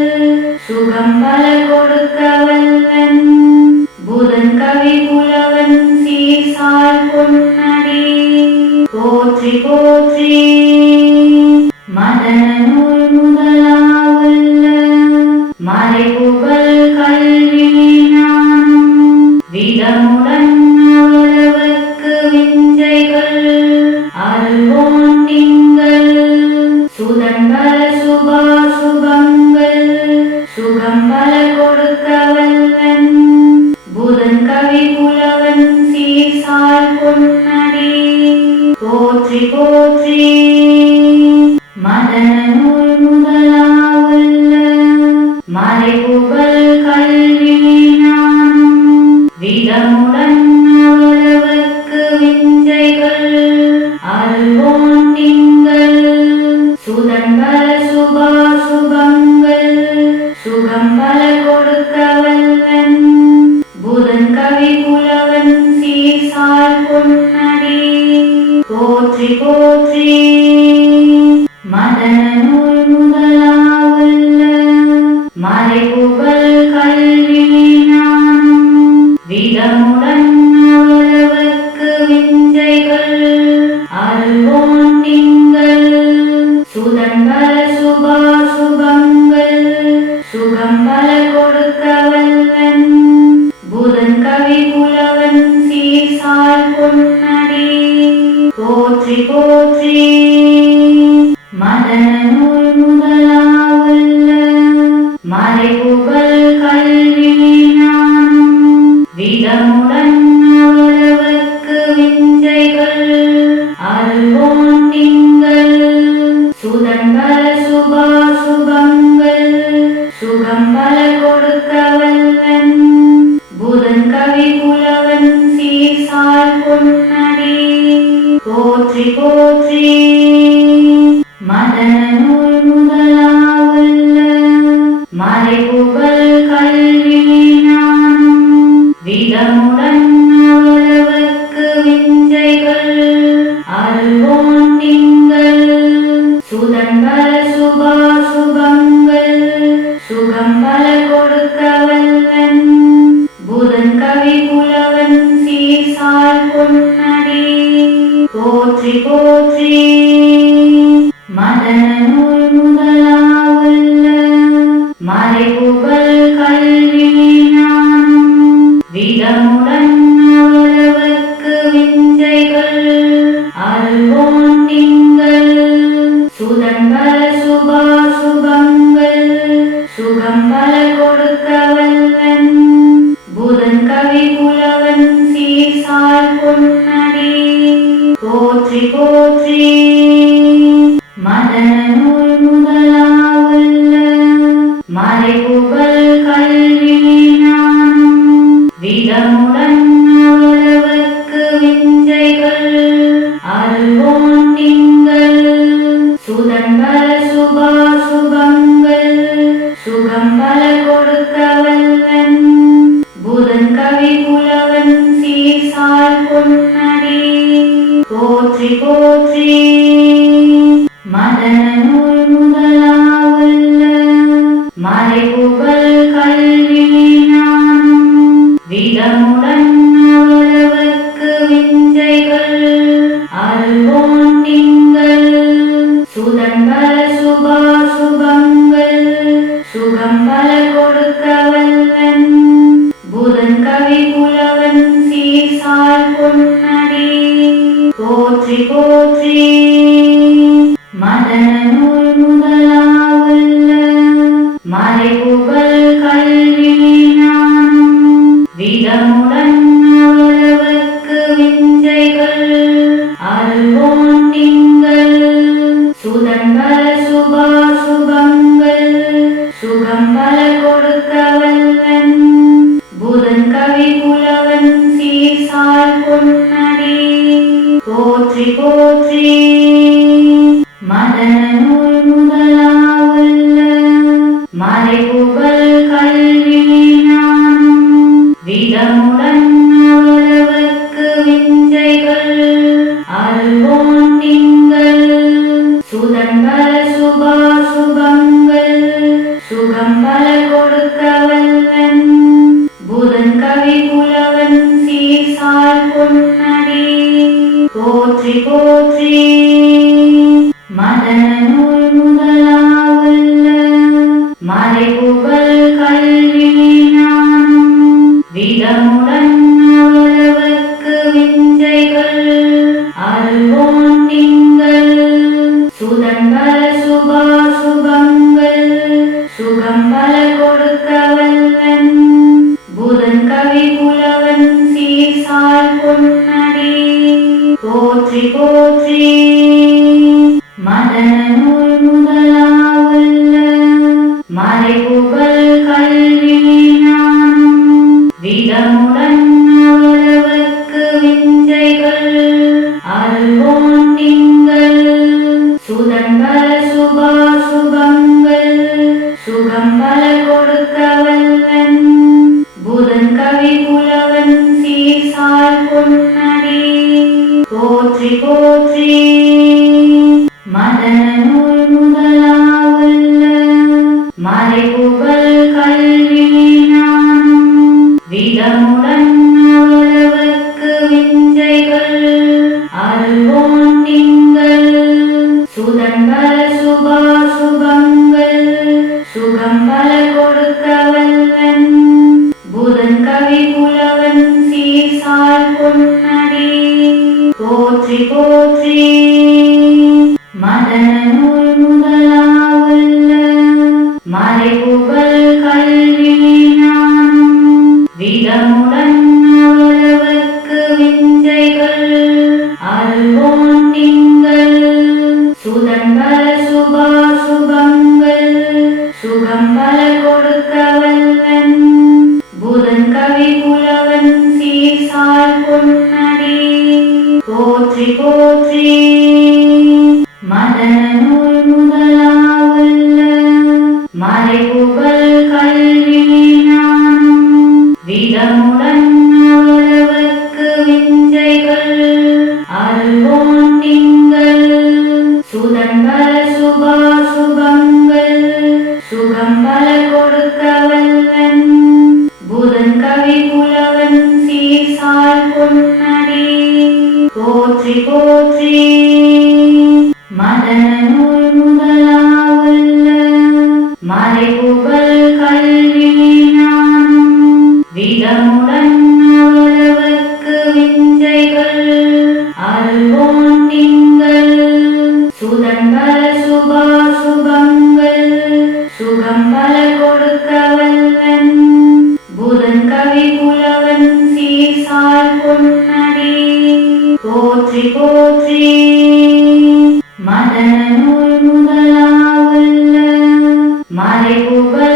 சுகம்பல கொடுக்க வல்லன் புதன் கவி புலவன் சீர்சால் பொன்னடி போற்றி போற்றி மதனூல் முதலாவுள்ள மறைபுகழ் கல்வி ஞானம் விதமுடன் அவரவர்க்கு விஞ்சைகள் அருள்வோன் திங்கள் சுதன்பல சுபாசுபங்கள் சுகம்பல கொடுக்க வல்லன் புதன் கவி புலவன் சீர்சால் பொன்னடி போற்றி போற்றி மதனூல் முதலாவுள்ள மறைபுகழ் கல்வி ஞானம் விதமுடன் அவரவர்க்கு விஞ்சைகள் அருள்வோன் திங்கள் சுதன்பல சுபாசுபங்கள் சுகம்பல கொடுக்க வல்லன் புதன் கவி புலவன் சீர்சால் பொன்னடி போற்றி போற்றி மதனூல் முதலாவுள்ள மறைபுகழ் கல்வி ஞானம் விதமுடன் அவரவர்க்கு விஞ்சைகள் அருள்வோன் திங்கள் சுதன்பல சுபாசுபங்கள் சுகம்பல கொடுக்க வல்லன் புதன் கவி புலவன் சீர்சால் பொன்னடி போற்றி போற்றி மதனூல் முதலாவுள்ள மறைபுகழ் கல்வி ஞானம் விதமுடன் அவரவர்க்கு விஞ்சைகள் அருள்வோன் திங்கள் சுதன்பல சுபாசுபங்கள் சுகம்பல கொடுக்க வல்லன் புதன் கவி புலவன் சீர்சால் பொன்னடி போற்றி போற்றி மதனூல் முதலாவுள்ள மறைபுகழ் கல்வி ஞானம் விதமுடன் அவரவர்க்கு விஞ்சைகள் அருள்வோன் திங்கள் சுதன்பல சுபாசுபங்கள் சுகம்பல கொடுக்க வல்லன் புதன் கவி புலவன் சீர்சால் பொன்னடி போற்றி போற்றி மதனூல் முதலாவுள்ள மறைபுகழ் கல்வி ஞானம் விதமுடன் அவரவர்க்கு விஞ்சைகள் அருள்வோன் திங்கள் சுதன்பல சுபாசுபங்கள் சுகம்பல கொடுக்க வல்லன் புதன் கவி புலவன் சீர்சால் பொன்னடி போற்றி போற்றி மதனூல் முதலாவுள்ள மறைபுகழ் கல்வி ஞானம் விதமுடன் அவரவர்க்கு விஞ்சைகள் அருள்வோன் திங்கள் சுதன்பல சுபாசுபங்கள் சுகம்பல கொடுக்க வல்லன் புதன் கவி புலவன் சீர்சால் பொன்னடி போற்றி போற்றி அருள்வோன் திங்கள் சுதன்பல சுபாசுபங்கள் சுகம் பல கொடுக்க வல்லன் புதன் கவி புலவன் சீர்சால் பொன்னடி போற்றி போற்றி மதன நூல் முதலாவுள்ள மறைபுகழ் கல்வி ஞானம் விதமுடன் அவரவர்க்கு விஞ்சைகள் அருள்வோன் திங்கள் சுதன்பல சுபாசுபங்கள் சுகம் பல கொடுக்க வல்லன் புதன் கவி புலவன் சீர்சால் பொன்னடி போற்றி போற்றி மதன நூல் முதலாவுள்ள மறைபுகழ் கல்வி ஞானம் விதமுடன் அவரவர்க்கு விஞ்சைகள் அருள்வோன் திங்கள் சுதன்பல சுபாசுபங்கள் சுகம் பல கொடுக்க வல்லன் புதன் கவி புலவன் சீர்சால் பொன்னடி போற்றி போற்றி மதன நூல் முதலாவுள்ள மறைபுகழ் கல்வி ஞானம் விதமுடன் அவரவர்க்கு விஞ்சைகள் அருள்வோன் திங்கள் சுதன்பல சுபாசுபங்கள் சுகம் பல கொடுக்க வல்லன் புதன் கவி புலவன் சீர்சால் பொன்னடி போற்றி போற்றி மதன நூல் முதலாவுள்ள மறைபுகழ் கல்வி ஞானம் விதமுடன் அவரவர்க்கு விஞ்சைகள் அருள்வோன் திங்கள் சுதன்பல சுபாசுபங்கள் சுகம் பல கொடுக்க வல்லன் புதன் கவி புலவன் சீர்சால் பொன்னடி போற்றி போற்றி மதன நூல் முதலாவுள்ள மறைபுகழ் கல்வி ஞானம் விதமுடன் அவரவர்க்கு விஞ்சைகள் அருள்வோன் திங்கள் சுதன்பல சுபாசுபங்கள் சுகம் பல கொடுக்க வல்லன் புதன் கவி புலவன் சீர்சால் பொன்னடி போற்றி போற்றி மதன நூல் முதலாவுள்ள மறைபுகழ் கல்வி ஞானம் விதமுடன் அவரவர்க்கு விஞ்சைகள் அருள்வோன் திங்கள் சுதன்பல சுபாசுபங்கள் சுகம் பல கொடுக்க வல்லன் புதன் கவி புலவன் சீர்சால் பொன்னடி போற்றி போற்றி மதன நூல் முதலாவுள்ள மறைபுகழ் கல்வி ஞானம் விதமுடன் அவரவர்க்கு விஞ்சைகள் அருள்வோன் திங்கள் சுதன்பல சுபாசுபங்கள் சுகம் பல கொடுக்க வல்லன் புதன் கவி புலவன் சீர்சால் பொன்னடி போற்றி போற்றி மதன நூல் முதலாவுள்ள மறைபுகழ் கல்வி ஞானம் விதமுடன் அவரவர்க்கு விஞ்சைகள் அருள்வோன் திங்கள் சுதன்பல சுபாசுபங்கள் சுகம் பல கொடுக்க வல்லன் புதன் கவி புலவன் சீர்சால் பொன்னடி போற்றி போற்றி மதன நூல் முதலாவுள்ள மறைபுகழ்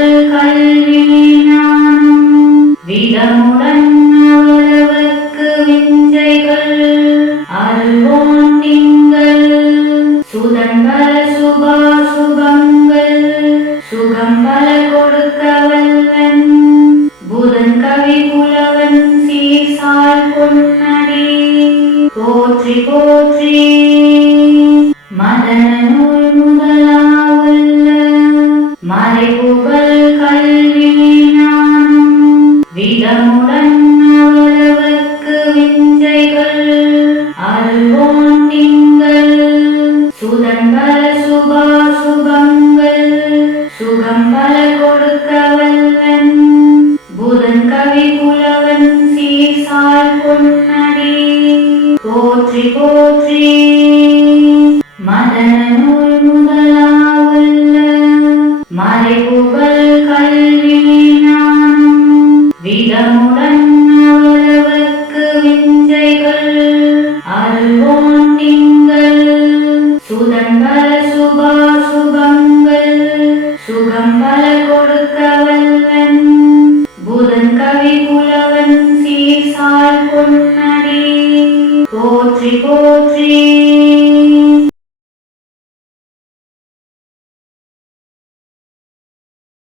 சுதன்பல சுபாசுபங்கள் சுகம்பல கொடுக்க வல்லன் புதன் கவி புலவன் சீர்சால் பொன்னடி போற்றி போற்றி மதன நூல் முதலாவுள்ள மறைபுகழ் கல்வி ஞானம் விதமுடன் அவரவர்க்கு விஞ்சைகள் அருள்வோன் திங்கள் சுதன்